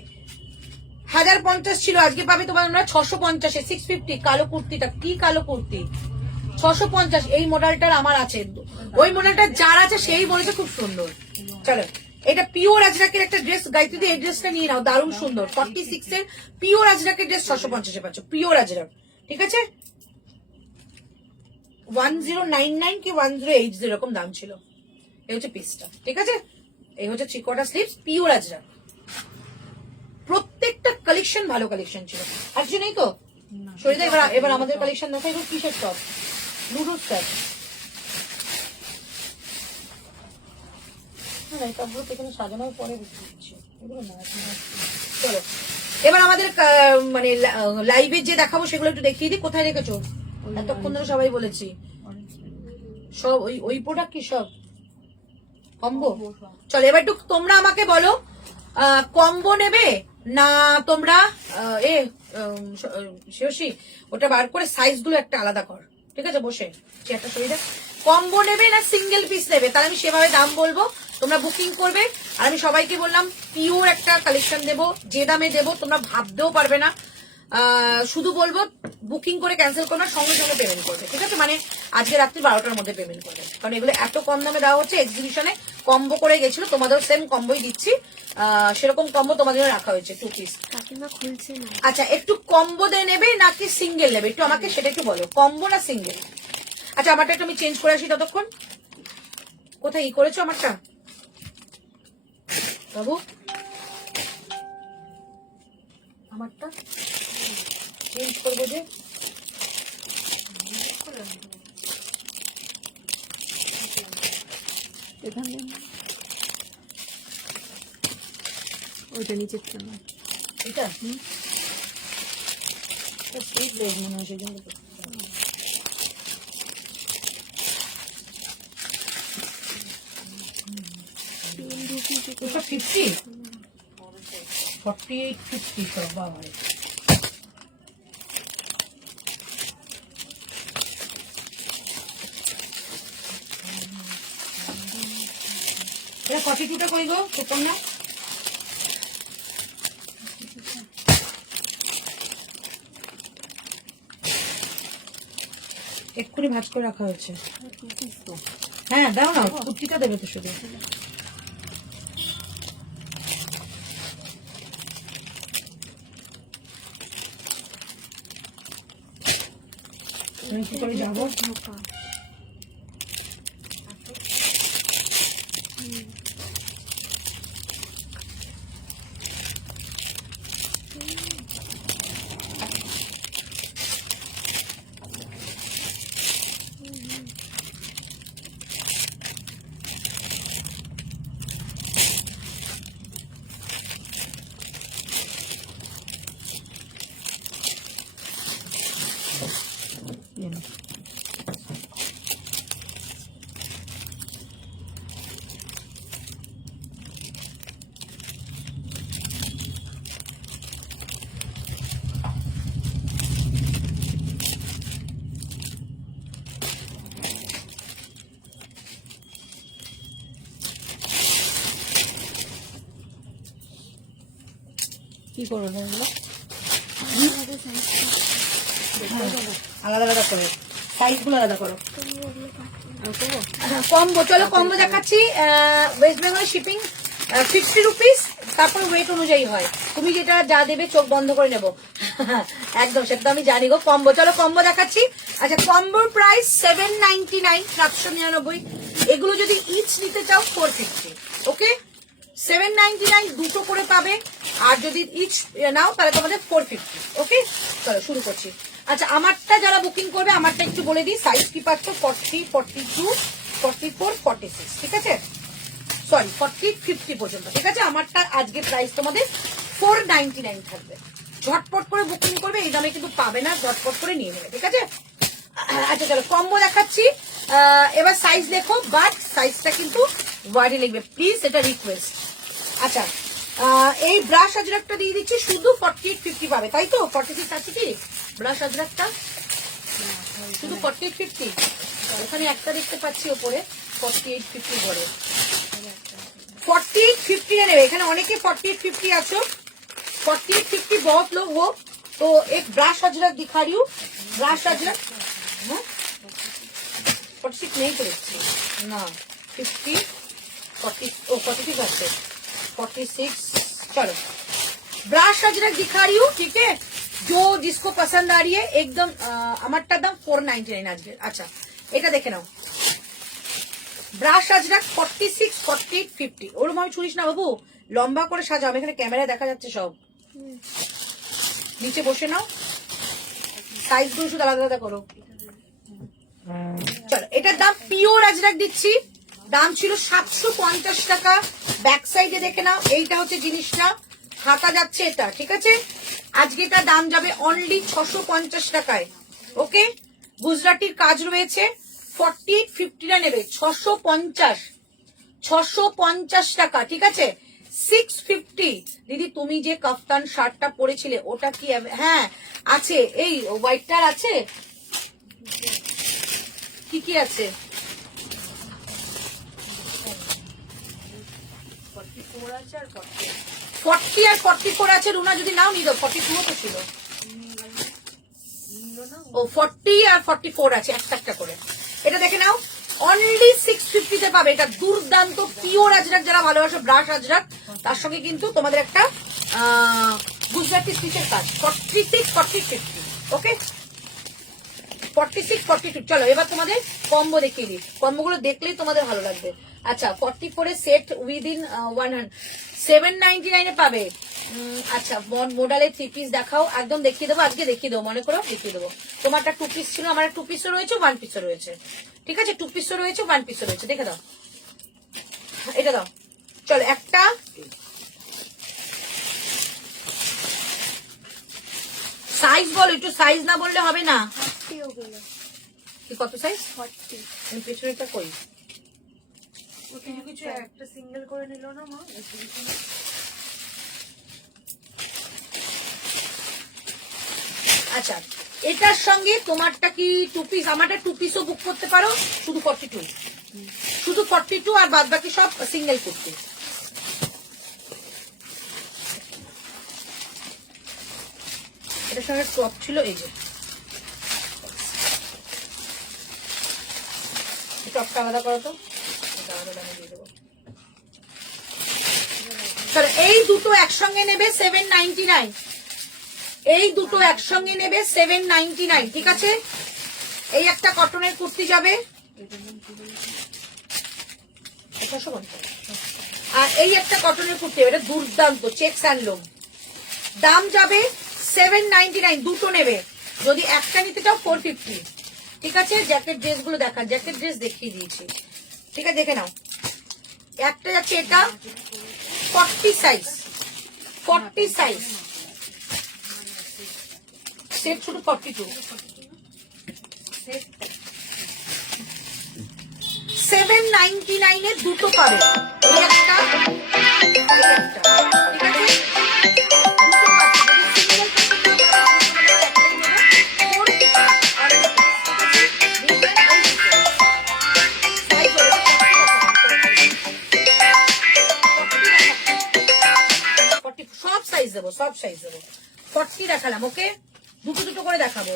1050 ছিল, আজকে পাবে তোমার 650 এ, 650, কালো কুর্তিটা, কি কালো কুর্তি, 650, এই মডেলটার আমার আছে, ওই মডেলটা যার আছে সেই বলেছে খুব সুন্দর। চলো এটা পিওর আজরাকের একটা ড্রেস, গায়ত্রী এই ড্রেসটা নিয়ে নাও, দারুণ সুন্দর, 46 এর পিওর আজরাকের ড্রেস 650 এ পাচ্ছ, পিওর আজরাক, ঠিক আছে। 1099 কি 1080 এরকম দাম ছিল, এই হচ্ছে পিসটা, ঠিক আছে। এই হচ্ছে চিকোটা স্লিভস, পিওর আজরাক, প্রত্যেকটা কালেকশন ভালো কালেকশন ছিল। আর কিছু নেই তো, সরিদা এবার আমাদের কালেকশন দেখো, এগুলো কিসের টপ? Noodles top. না এই টপগুলো এখানে সাজানোর পরে বিক্রি হচ্ছে, এগুলো না এখন আসছে। চলো এবার আমাদের মানে লাইভে যে দেখাবো সেগুলো একটু দেখিয়ে দিই। কোথায় রেখেছো? এতক্ষণ ধরে সবাই বলেছি সব ওই প্রোডাক্ট কি সব কম্বো? চলো এবার একটু তোমরা আমাকে বলো কম্বো নেবে না তোমরা শিওশি ওটা বার করে সাইজ গুলো একটা আলাদা কর, ঠিক আছে? বসে চেয়ারটা সরিয়ে দেখ। কম্বো নেবে না সিঙ্গেল পিস নেবে, তাহলে আমি সেভাবে দাম বলবো, তোমরা বুকিং করবে। আর আমি সবাইকে বললাম পিওর একটা কালেকশন দেবো, যে দামে দেবো তোমরা ভাবতেও পারবে না। শুধু বলবো বুকিং করে ক্যান্সেল করবে, সঙ্গে সঙ্গে পেমেন্ট করবে, ঠিক আছে? মানে আজকে রাত্রি 12টার মধ্যে পেমেন্ট করবে, কারণ এগুলো এত কম দামে দেওয়া হচ্ছে। এক্সিবিশনে কম্বো করে গেছিল, তোমাদের সেম কম্বোই দিচ্ছি, সেরকম কম্বো তোমাদের জন্য রাখা হয়েছে 2 পিস। কাকিমা খুলছে না। আচ্ছা একটু কম্বো দিয়ে নেবে নাকি সিঙ্গেল নেবে, একটু আমাকে সেটা একটু বলো, কম্বো না সিঙ্গেল? আচ্ছা আমারটা একটু আমি চেঞ্জ করে আসি ততক্ষণ। কোথায় ই করেছো আমারটা বাবু? আমারটা চেঞ্জ করবো যে, এখানে ওইটা নিচের জন্য এটা স্লিপ লেগ মনে হয়, সেজন্য তো। এটা 50 48 50 সব বাবা। এটা 42টা করে গো সুপন না? এক্ষুনি ভাজ করে রাখা হয়েছে। হ্যাঁ দাও না, কুর্তিটা দেবে তো শুধু। আমি কি করে যাবো? কি করবো এগুলো? আলাদা আলাদা করে সাইজ গুলো আলাদা করো। কম্বো, চলো কম্বো দেখাচ্ছি। ওয়েস্ট বেঙ্গল শিপিং 50 রুপিস, তারপর ওয়েট অনুযায়ী হয়, তুমি যেটা যা দেবে চোখ বন্ধ করে নেবো। একদম সেটা তো আমি জানি গো। কম্বো, চলো কম্বো দেখাচ্ছি। আচ্ছা কম্বোর প্রাইস 799, 799। এগুলো যদি ইচ নিতে চাও 450, ওকে? 799 দুটো করে পাবে, আর যদি ইচ নাও তাহলে তোমাদের 450, ওকে? চলো শুরু করছি। আচ্ছা আমারটা যারা বুকিং করবে, আমারটা একটু বলে দিই, সাইজ কি পাচ্ছ? 40, 42, 44, 46, ঠিক আছে? সরি 40, 50 পর্যন্ত, ঠিক আছে? আমারটা আজকে প্রাইস তোমাদের 499 থাকবে। ঝটপট করে বুকিং করবে, এই দামে কিন্তু পাবে না, ঝটপট করে নিয়ে নেবে, ঠিক আছে? আচ্ছা চলো কম্বো দেখাচ্ছি। এবার সাইজ লেখো, বাট সাইজটা কিন্তু ওয়ার্ডে লিখবে প্লিজ, এটা রিকোয়েস্ট। আচ্ছা এই ব্রাশ আজরাকটা দিয়ে দিচ্ছি, শুধু 48, 50 পাবে, তাই তো? 46 আছে কি ব্রাশ আজরাকটা? শুধু 48, 50। ওখানে একটা দেখতে পাচ্ছি ওপরে 48, 50 করে। 48, 50 নেবে, এখানে অনেকে 48, 50 আছো। 48, 50 बहुत लोग हो, तो एक ब्रश अजरक दिखा रही हूँ। ब्रश अजरक 46 नहीं करेक्ट ना, 50, 40, 46 আছে, 46। चलो ब्रश अजरक दिखा रही हूँ, ठीक है? जो जिसको पसंद आ रही है एकदम। আমারটার দাম 499 আজকে। আচ্ছা এটা দেখে নাও, ব্রাশ আজরাক 46, 48, 50। ওরম আমি ছুরিস না বাবু, লম্বা করে সাজাও, এখানে ক্যামেরায় দেখা যাচ্ছে সব। নিচে বসে নাও, সাইজ গুলো শুধু আলাদা আলাদা করো। চলো, এটার দাম পিওর আজরাক দিচ্ছি, দাম ছিল 750 টাকা। ব্যাক সাইডে দেখে নাও, এইটা হচ্ছে জিনিসটা, হাতা যাচ্ছে এটা, ঠিক আছে। আজকে এটা দাম যাবে অনলি 650 টাকায়। ওকে, গুজরাটির কাজ রয়েছে, 4850 নেবে, 650 টাকা, ঠিক আছে। 650। দিদি তুমি যে কাফতান শার্টটা পরেছিলে ওটা কি? হ্যাঁ আছে, এই হোয়াইটটার আছে। কি কি আছে? 44 আছে আর 40 40 আর 44 আছে। রুনা যদি নাও নিয়ে দাও, 42 তো ছিল। ও 40 আর 44 আছে, একটা একটা করে। এটা দেখে নাও, অনলি 650 তে পাবে। এটা দুর্দান্ত পিওর আজরাক, যারা ভালোবাসো ব্রাশ আজরাক, তার সঙ্গে কিন্তু তোমাদের একটা গুজরাটি স্টিচের কাজ। 46 40 50। ওকে, 46 42। চলো এবার তোমাদের কম্বো দেখিয়ে দিই, কম্বোগুলো দেখলেই তোমাদের ভালো লাগবে। আচ্ছা, 44 এর সেট উইদিন 100 799 এ পাবে। আচ্ছা, মডেলের 3 পিস দেখাও, একদম দেখিয়ে দেবো, আজকে দেখিয়ে দেবো, মনে করো দেখিয়ে দেবো। তোমারটা 2 পিস ছিল, আমার 2 পিসও রয়েছে, 1 পিসও রয়েছে, ঠিক আছে। 2 পিসও রয়েছে, 1 পিসও রয়েছে, দেখে দাও, এটা দাও। চলো একটা সাইজ বলো, একটু সাইজ না বললে হবে না। 40 ওগুলো কি কত সাইজ? 40। আমি পেছনেটা কই? ও কিছু কিছু একটা সিঙ্গেল করে নিল না মা, একটু কিছু না। আচ্ছা, এটার সঙ্গে তোমারটা কি 2 পিস? আমারটা 2 পিসও বুক করতে পারো, শুধু 42, শুধু 42, আর বাদ বাকি সব সিঙ্গেল কুর্তি। এটার সঙ্গে টপ ছিল, এই যে টপটা আলাদা করো তো, এটা আলাদা আমি দিয়ে দেবো। চলো, এই দুটো একসঙ্গে নেবে 799। এই দুটো একসঙ্গে নেবে 799, ঠিক আছে। এই একটা কটনের কুর্তি যাবে, আর এই একটা কটনের কুর্তি, এটা দুর্দান্ত চেক স্যান্ডলুম, দাম যাবে 799। দুটো নেবে, যদি একটা নিতে চাও 450, ঠিক আছে। জ্যাকেট ড্রেস গুলো দেখা, জ্যাকেট ড্রেস দেখিয়ে দিয়েছি, ঠিক আছে, দেখে নাও। একটা যাচ্ছে এটা 40 সাইজ, 40 সাইজ সেট, শুধু 42। 799 এর দুটো পাবে, এই একটা, এই একটা, ঠিক আছে। দুটো পাবে, যদি সিঙ্গেল পছন্দ হয়, একটাই নেবে, 450 আর এই দুটো, ঠিক আছে। এই দুটো সাইজ হলো 40, সব সাইজ দেবো, সব সাইজ দেবো। 40 দেখালাম, ওকে, দুটো দুটো করে দেখাবো।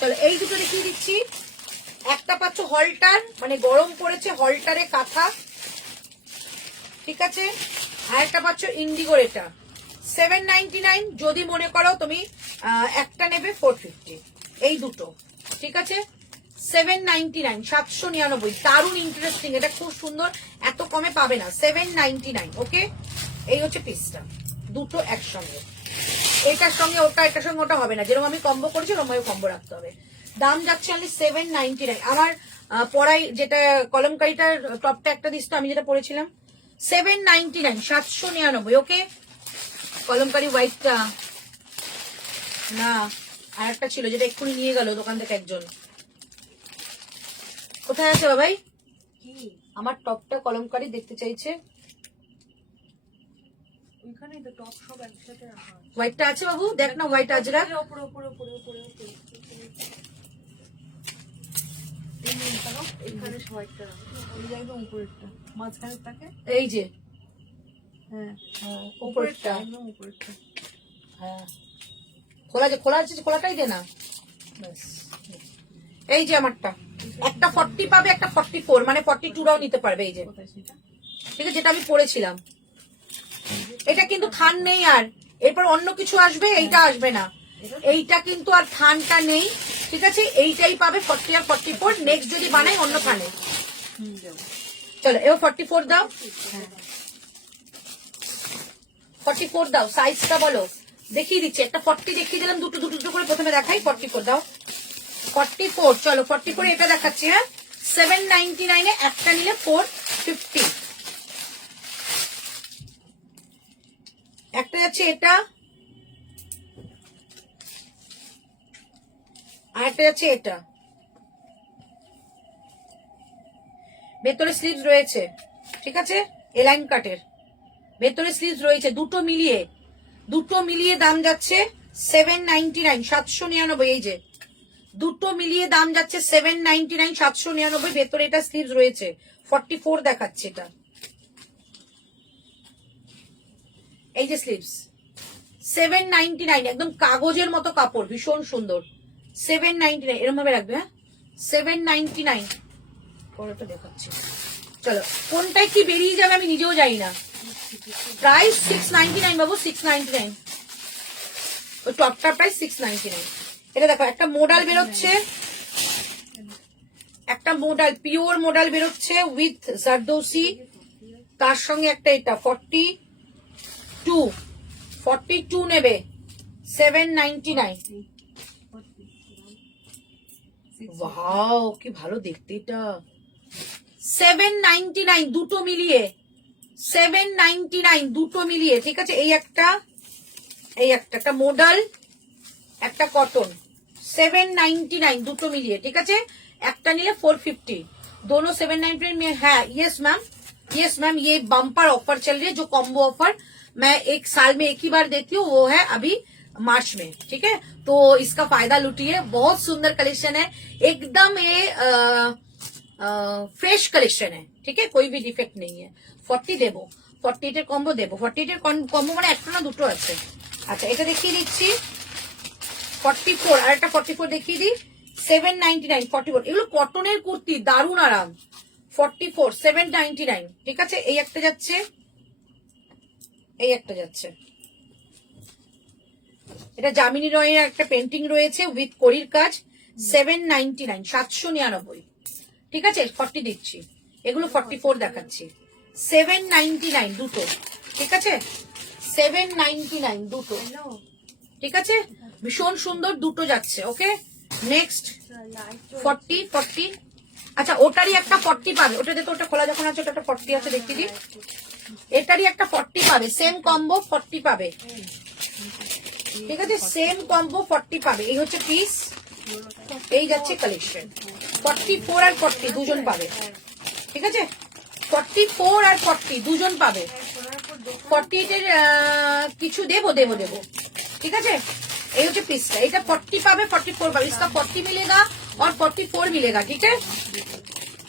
চলো, এই দুটো দেখিয়ে দিচ্ছি। একটা পাচ্ছ হলটার, মানে গরম পড়েছে, হলটারে কাঁথা, ঠিক আছে। আর একটা পাচ্ছ ইন্ডিগোর, এটা 799। যদি মনে করো তুমি একটা নেবে 450, এই দুটো, ঠিক আছে। 799, 799, দারুণ ইন্টারেস্টিং, এটা খুব সুন্দর, এত কমে পাবে না, 799, ওকে। এই হচ্ছে পিসটা, দুটো একসঙ্গে, এটার সঙ্গে ওটা, এটার সঙ্গে ওটা হবে না, যেরকম আমি কম্বো করেছি ওরকম কম্বো রাখতে হবে। দাম যাচ্ছে অনলি 799। আমার পরাই যেটা কলমকারিটার টপটা একটা দিস তো, আমি যেটা পরেছিলাম, 799, 799, ওকে। কলমকারি হোয়াইটটা না, আর একটা ছিল যেটা এক্ষুনি নিয়ে গেল দোকান থেকে একজন, কোথায় আছে বাবাই? কি আমার টপটা কলমকারি দেখতে চাইছে, ওইখানেই তো টপ সব একসাথে রাখা আছে। হোয়াইটটা আছে বাবু, দেখ না, হোয়াইট আজরা। উপরে উপরে উপরে উপরে উপরে এখানে সবাইটা ওই যে একদম উপরেরটা, মাঝখানে থাকে, এই যে, হ্যাঁ উপরেরটা, একদম উপরেরটা। হ্যাঁ, খোলা যে, খোলা আছে, খোলাটাই দে না, ব্যাস। এই যে আমারটা, একটা 40 পাবে, একটা 44, মানে 42রাও নিতে পারবে, এই যে, কোথায় সেটা? ঠিক আছে, যেটা আমি পরেছিলাম। এটা কিন্তু থান নেই, আর এরপর অন্য কিছু আসবে, এইটা আসবে না, এইটা কিন্তু আর থানটা নেই, ঠিক আছে। এইটাই পাবে 40 আর 44, নেক্সট যদি বানাই অন্য থানে। চলো, এবার 44 দাও, 44 দাও, সাইজটা বলো, দেখিয়ে দিচ্ছি। একটা 40 দেখিয়ে দিলাম, দুটো দুটো দুটো করে প্রথমে দেখাই। 44 দাও, 44, চলো 44 এটা দেখাচ্ছি। হ্যাঁ, 799 একটা নিলে 450। একটা যাচ্ছে এটা, আর একটা যাচ্ছে এটা। ভেতরে স্লিভস রয়েছে, ঠিক আছে, এলাইন কাটের ভেতরে স্লিভস রয়েছে। দুটো মিলিয়ে দাম যাচ্ছে 799, 799। এই যে দুটো মিলিয়ে দাম যাচ্ছে 799, 799। ভেতরে এটা স্লিভস রয়েছে। 44 দেখাচ্ছে এটা। এই যে স্লিভস 799, একদম কাগজের মতো কাপড়, ভীষণ সুন্দর। 799 এরকম ভাবে রাখবে। হ্যাঁ, 799 পরেটা দেখাচ্ছি। চলো, কোনটায় কি বেরিয়ে যাবে আমি নিজেও জানি না। প্রাইস 699 বাবু, 699। ওই টপটার প্রাইস 699। এটা দেখো, একটা মোডাল বেরোচ্ছে, একটা মোডাল, পিওর মোডাল বেরোচ্ছে উইথ জারদৌসি। তার সঙ্গে একটা এটা 42 নেবে 799। ওয়াও, কি ভালো দেখতে এটা। 799 দুটো মিলিয়ে, 799 দুটো মিলিয়ে, ঠিক আছে। এই একটা একটা মোডাল, একটা কটন, 799 দুটো मिलिए, ठीक है। একটা নিলে 450, दोनों 799 में। है यस मैम, ये बम्पर ऑफर चल रही है, जो कॉम्बो ऑफर मैं एक साल में एक ही बार देती हूँ, वो है अभी मार्च में, ठीक है। तो इसका फायदा लुटिए। बहुत सुंदर कलेक्शन है, एकदम ये फ्रेश कलेक्शन है, ठीक है, कोई भी डिफेक्ट नहीं है। 40 দেবো, 48 এর কম্বো দেবো। 48 এর কম্বো মানে একটা না দুটো আছে। আচ্ছা, এটা দেখিয়ে দিচ্ছি 44, আর একটা 44 দেখিয়ে দিই। 799, 44, এগুলো কটনের কুর্তি, দারুণ আরাম। 44, 799, ঠিক আছে। এই একটা যাচ্ছে, এই একটা যাচ্ছে। এটা জামিনী রয়ের একটা পেন্টিং রয়েছে উইথ করির কাজ, 799, 799, ঠিক আছে। 40 দিচ্ছি, এগুলো 44 দেখাচ্ছি। 799 দুটো, ঠিক আছে। 799 দুটো, ঠিক আছে, ভীষণ সুন্দর দুটো যাচ্ছে। ওকে, নেক্সট 40। আচ্ছা, ওটারই একটা 40 পাবে। ওটাতে তো ওটা খোলা যখন আছে, ওটা 40 আছে, দেখিয়ে দিই। এটারই একটা 40 পাবে, সেম কম্বো 40 পাবে, ঠিক আছে। সেম কম্বো 40 পাবে। এই হচ্ছে পিস, এই যাচ্ছে কালেকশন। 44 আর 40 দুজন পাবে, ঠিক আছে। 44 আর 40 দুজন পাবে। 48 এর কিছু দেবো, ঠিক আছে। এই হচ্ছে পিসটা, এটা 40 পাবে, 44 পাবে। इसका 40 मिलेगा और 44 मिलेगा, ठीक है।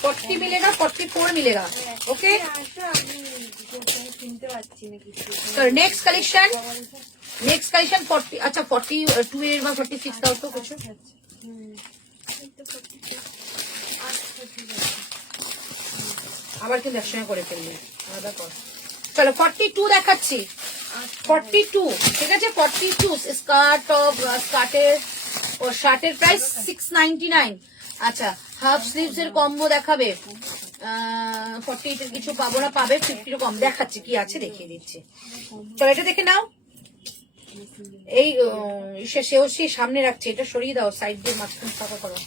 40 मिलेगा, 44 मिलेगा, ओके। Next collection 40। अच्छा, 42 এর বা 46 দাও তো কিছু। আবার কিন্তু একসঙ্গে করে ফেললে, আলাদা কর। চলো 42 দেখাচ্ছি। 42, ঠিক আছে। 42 শার্টের প্রাইস 699। আচ্ছা, হাফ স্লিভস এর কম্বো দেখাবে। 48 এর কিছু পাবো না, পাবে 50 এর কম। দেখাচ্ছি কি আছে, দেখিয়ে দিচ্ছি। চলো, এটা দেখে নাও। এই সেও সেই সামনে রাখছে, এটা সরিয়ে দাও, সাইড দিয়ে মাঝখানে ফাঁকা করো।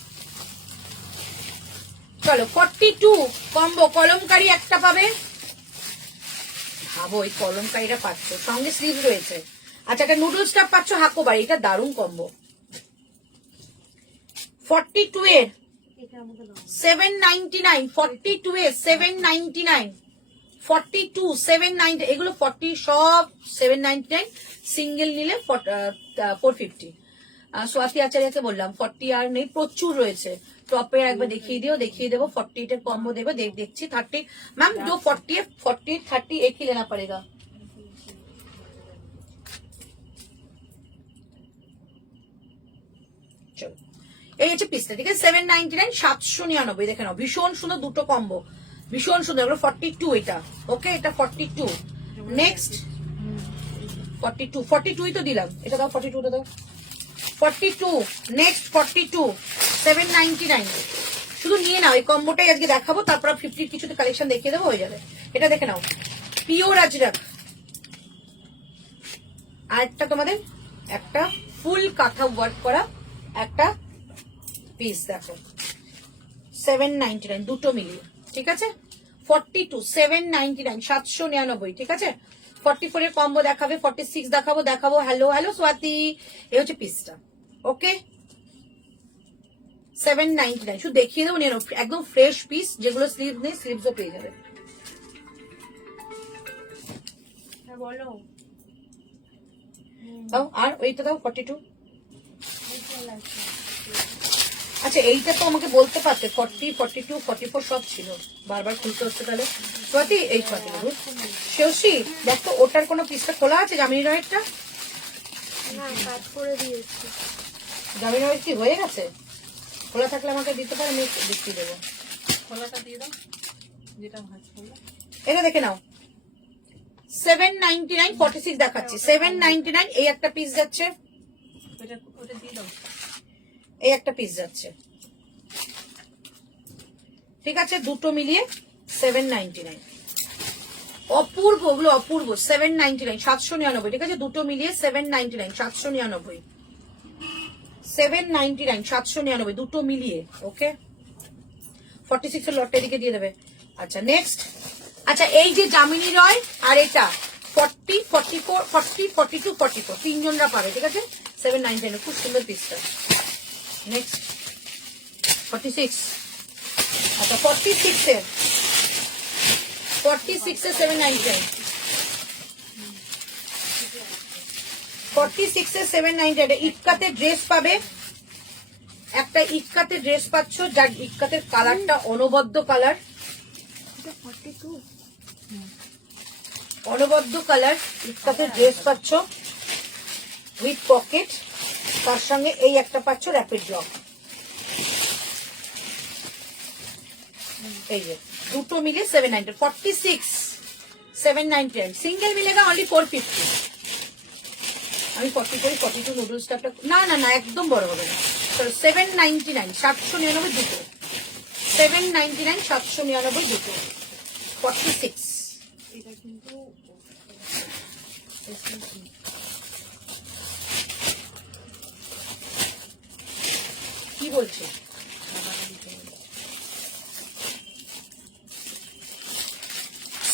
চলো 42 কম্বো, কলমকারি একটা পাবে। ভাবো, এই কলমকারিটা পাচ্ছ, সঙ্গে স্লিভ রয়েছে। আচ্ছা, একটা নুডলস টাপ পাচ্ছ হাকোবারি, এটা দারুণ কম্বো। 42 এর 799, 42 এর 799, 42 790। এগুলো 40 সব 799, সিঙ্গেল নিলে 450। स्वाति आचार्यকে বললাম 40 আর নেই, প্রচুর রয়েছে। টপে একবার দেখিয়ে দেবো। 48 এর কম্বো দেবো, দেখছি। 30 मैम जो 40 30 एक ही लेना पड़ेगा। চলো, এই হচ্ছে পিসটা, ঠিক আছে। 799, 799 দেখে নাও, ভীষণ সুন্দর দুটো কম্বো, ভীষণ সুন্দর। এগুলো 42 এটা, ওকে। এটা 42। নেক্সট 42 তো দিলাম, এটা দাও, 42টা দাও। 42 নেক্সট 42, 799। শুধু নিয়ে নাও, এই কম্বোটাই আজকে দেখাবো, তারপর 50 কিছুতে কালেকশন দেখিয়ে দেবো, হয়ে যাবে। এটা দেখে নাও, পিওর আজরাক। আর একটা তোমাদের একটা ফুল কাঁথা ওয়ার্ক করা একটা পিস দেখো 799 দুটো মিলিয়ে, ঠিক আছে। 42 799 799, ঠিক আছে। 44 এর কম্বো দেখাবে, 46 দেখাবো। হ্যালো হ্যালো স্বাতি, এই হচ্ছে পিসটা। ওকে 799 শুধু দেখিয়ে দেবো, নিয়ে নাও। একদম ফ্রেশ পিস, যেগুলো স্লিভ নেই স্লিভসও পেয়ে যাবে। হ্যাঁ বলো। দাও আর ওইটা দাও 42। আচ্ছা এইটা তো আমাকে বলতে পারতে, 40 42 44 সব ছিল, বারবার খুলতে হচ্ছে তাহলে। স্বাতি এই স্বাতি শেষী দেখো, ওটার কোনো পিসটা খোলা আছে? জামিনী রয়েরটা না, কাট করে দিয়েছি। জামিনী রয়ের কি হয়ে গেছে? খোলা থাকলে আমাকে দিতে পারে, আমি দেখিয়ে দেবো। খোলাটা দিয়ে দাও, যেটা ভাঁজ করলো। এটা দেখে নাও 799 46 দেখাচ্ছি, 799 এই একটা পিস যাচ্ছে, ওটা দিয়ে দাও। এই একটা পিস যাচ্ছে, ঠিক আছে। দুটো মিলিয়ে 799, অপূর্ব, ওগুলো অপূর্ব। 799 799, ঠিক আছে। দুটো মিলিয়ে 799 799, 799 799 দুটো মিলিয়ে। ওকে 46 এর লটটা এদিকে দিয়ে দেবে। আচ্ছা নেক্সট, আচ্ছা এই যে জামিনী রয় আর এটা 40 44 40 42 44 তিনজনরা পাবে, ঠিক আছে। 799 খুব সুন্দর পিসটা। নেক্সট 46, আচ্ছা 46 এর 799, 46 এর 799 ইটকাতে ড্রেস পাবে, একটা ইটকাতে ড্রেস পাচ্ছ, যার ইটকাতের কালারটা অনবদ্য কালার, এটা 42। অনবদ্য কালার ইটকাতের ড্রেস পাচ্ছ উইথ পকেট, তার সঙ্গে এই একটা পাচ্ছ র্যাপিড জব। এই যে দুটো মিলে 790, 46 799, সিঙ্গেল মিলেগা অনলি 450। আমি 40 করি, 42 নুডলসটা একটা, না একদম বড় হবে না। 799 799 দুটো, 799 799 দুটো, 46। এটা কিন্তু কি বলছে?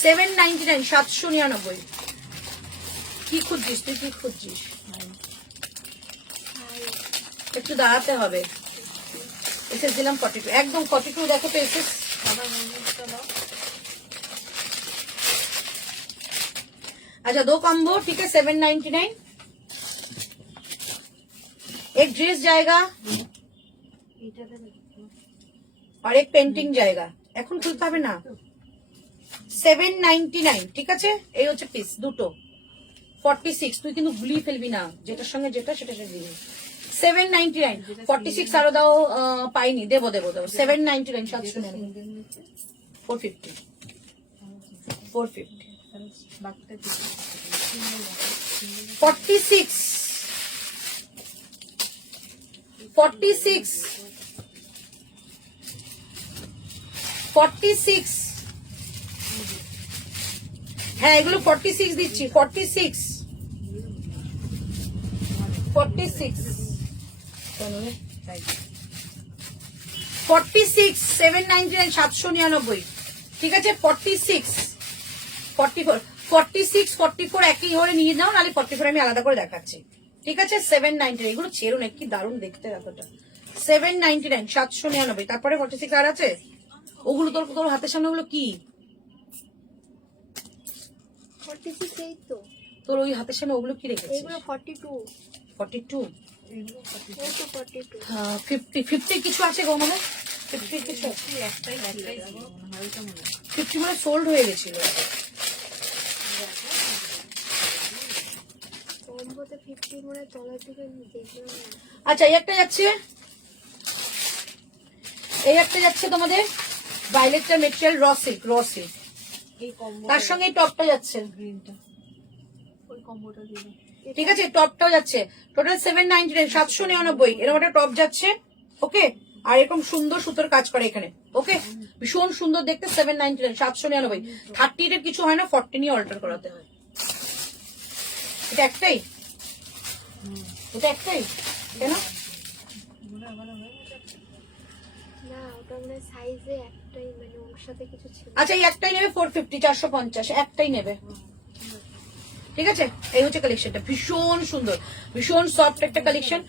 799 799, কি খুঁজছিস তুই, কি খুঁজছিস? একটু দাঁড়াতে হবে। এসে দিলাম 42, একদম 42 দেখো তো এসে। अच्छा 2 कॉम्बो, ठीक है 799। एक ड्रेस जाएगा और एक पेंटिंग जाएगा, এখন খুলতে হবে না। 799, ঠিক আছে। এই হচ্ছে পিস দুটো, 46 তুই কিন্তু ভুলিয়ে ফেলবি না, যেটার সঙ্গে যেটা সেটা দিবি। 799 46 আরো দাও, পাইনি, দেবো 799 450 450 46 46 46, হ্যাঁ এগুলো 46 দিচ্ছি, 46 46 46 799 799, ঠিক আছে। 46 44 46 44 একই হয়ে নিয়ে নাও, নাহলে 44 আমি আলাদা করে দেখাচ্ছি, ঠিক আছে। 799 এগুলো ছেড়ো না, কি দারুণ দেখতে এতটা। 799 799, তারপরে 46 আর আছে ওগুলো। তোর হাতের সামনে ওগুলো কি? 46 এই তো। তোর ওই হাতের সামনে ওগুলো কি রেখেছিস? এগুলো 42। 42, এই তো 42। হ্যাঁ 50 50 কিছু আছে গো, মানে 50 কিছু আছে, একটাই 50 মানে সোল্ড হয়ে গেছিল। কম্বোতে 50 মানে তলার দিকে দেখলাম না। আচ্ছা এই একটা যাচ্ছে তোমাদের ভায়োলেটটা মেটেরিয়াল র সিল্ক, এই কম্বো তার সঙ্গে এই টপটা যাচ্ছে, গ্রিনটা, ওই কম্বোটা দিয়ে দাও। ঠিক আছে। টপটাও যাচ্ছে, টোটাল 799 799 এরকম একটা টপ যাচ্ছে। ওকে, আর এরকম সুন্দর সুতোর কাজ করে এখানে। ওকে, ভীষণ সুন্দর দেখতে। 799 799, 30 এর কিছু হয় না, 40 নিয়ে অল্টার করাতে হয়। এটা একটাই, কেন? না ওটা মানে সাইজে একটাই, মানে ওর সাথে কিছু ছিল না। আচ্ছা এই একটাই নেবে 450, 450 একটাই নেবে, ঠিক আছে? এই হচ্ছে কালেকশনটা, ভীষণ সুন্দর, ভীষণ সফট একটা কালেকশন।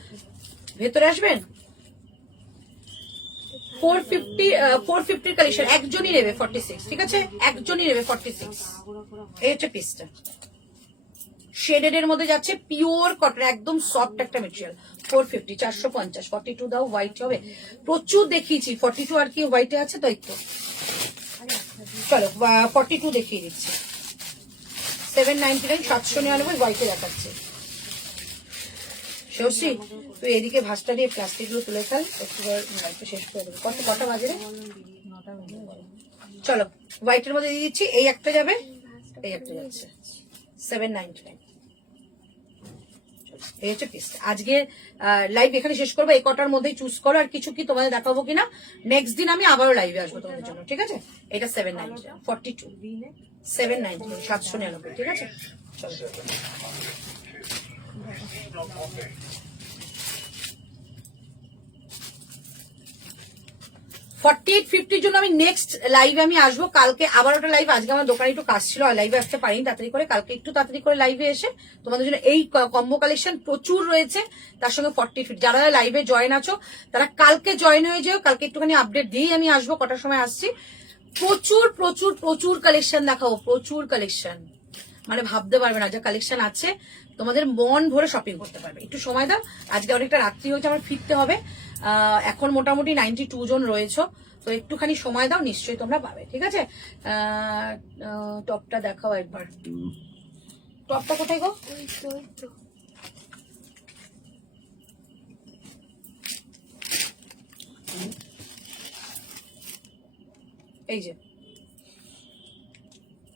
ভেতরে আসবেন 450 কালেকশন, একজনই নেবে 46, ঠিক আছে? একজনই নেবে 46। এই হচ্ছে পিসটা, শেডেড এর মধ্যে যাচ্ছে, পিওর কটন, একদম সফট একটা মেটেরিয়াল। 450, 450, 42 দাও, হোয়াইট হবে, প্রচুর দেখিয়েছি। 42 আর কি হোয়াইটে আছে তো, একটু চলো 42 দেখিয়ে দিচ্ছি। 799, 799 হোয়াইটে দেখাচ্ছে। সরষি তুই এদিকে ভাঁজটা দিয়ে প্লাস্টিক গুলো তুলে ফেল, একটু লাইটটা শেষ করে দেবো। কটা বাজে রে? চলো হোয়াইটের মধ্যে দিয়ে দিচ্ছি। এই একটা যাবে, এই একটা যাচ্ছে 799। এই হচ্ছে পিস। আজকে লাইভ এখানে শেষ করবো, এই কটার মধ্যেই চুজ করো। আর কিছু কি তোমাদের দেখাবো কিনা নেক্সট দিন আমি আবারও লাইভে আসবো তোমাদের জন্য, ঠিক আছে? এটা 799, 42, 799, 799, ঠিক আছে? চলো 4850 জন্য আমি নেক্সট লাইভে আমি আসবো কালকে আবার ওটা লাইভ। আজকে আমার দোকানে একটু কাজ ছিল, লাইভে আসতে পারিনি তাড়াতাড়ি করে, কালকে একটু তাড়াতাড়ি করে লাইভে এসে তোমাদের জন্য এই কম্বো কালেকশন প্রচুর রয়েছে। তার সঙ্গে 48, যারা লাইভে জয়েন আছো তারা কালকে জয়েন হয়ে যেও। কালকে একটুখানি আপডেট দিয়েই আমি আসবো, কটার সময় আসছি। প্রচুর প্রচুর প্রচুর কালেকশন দেখাবো, প্রচুর কালেকশন, মানে ভাবতে পারবে না যা কালেকশন আছে। তোমাদের মন ভরে শপিং করতে পারবে, একটু সময় দাও। আজকে অনেকটা রাত্রি হয়েছে, আমার ফিরতে হবে। এখন মোটামুটি 92 জন রয়েছে, তো একটুখানি সময় দাও, নিশ্চয়ই তোমরা পাবে, ঠিক আছে? টপটা দেখাও একবার, টপটা কোথায় গো? ওই তো ওই তো এই যে,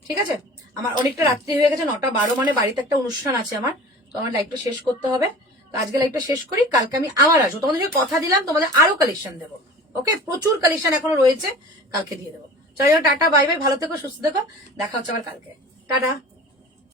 ঠিক আছে? আমার অনেকটা রাত্রি হয়ে গেছে, 9টা 12, মানে বাড়িতে একটা অনুষ্ঠান আছে আমার, তো আমার লাইভটা শেষ করতে হবে। তো আজকে লাইভটা শেষ করি, কালকে আমি আবার আসবো। তোমাদের যে কথা দিলাম তোমাদের আরো কালেকশন দেবো, ওকে? প্রচুর কালেকশন এখনো রয়েছে, কালকে দিয়ে দেবো। চলো টাটা, বাই বাই, ভালো থেকো, সুস্থ থেকো, দেখা হচ্ছে আবার কালকে, টাটা।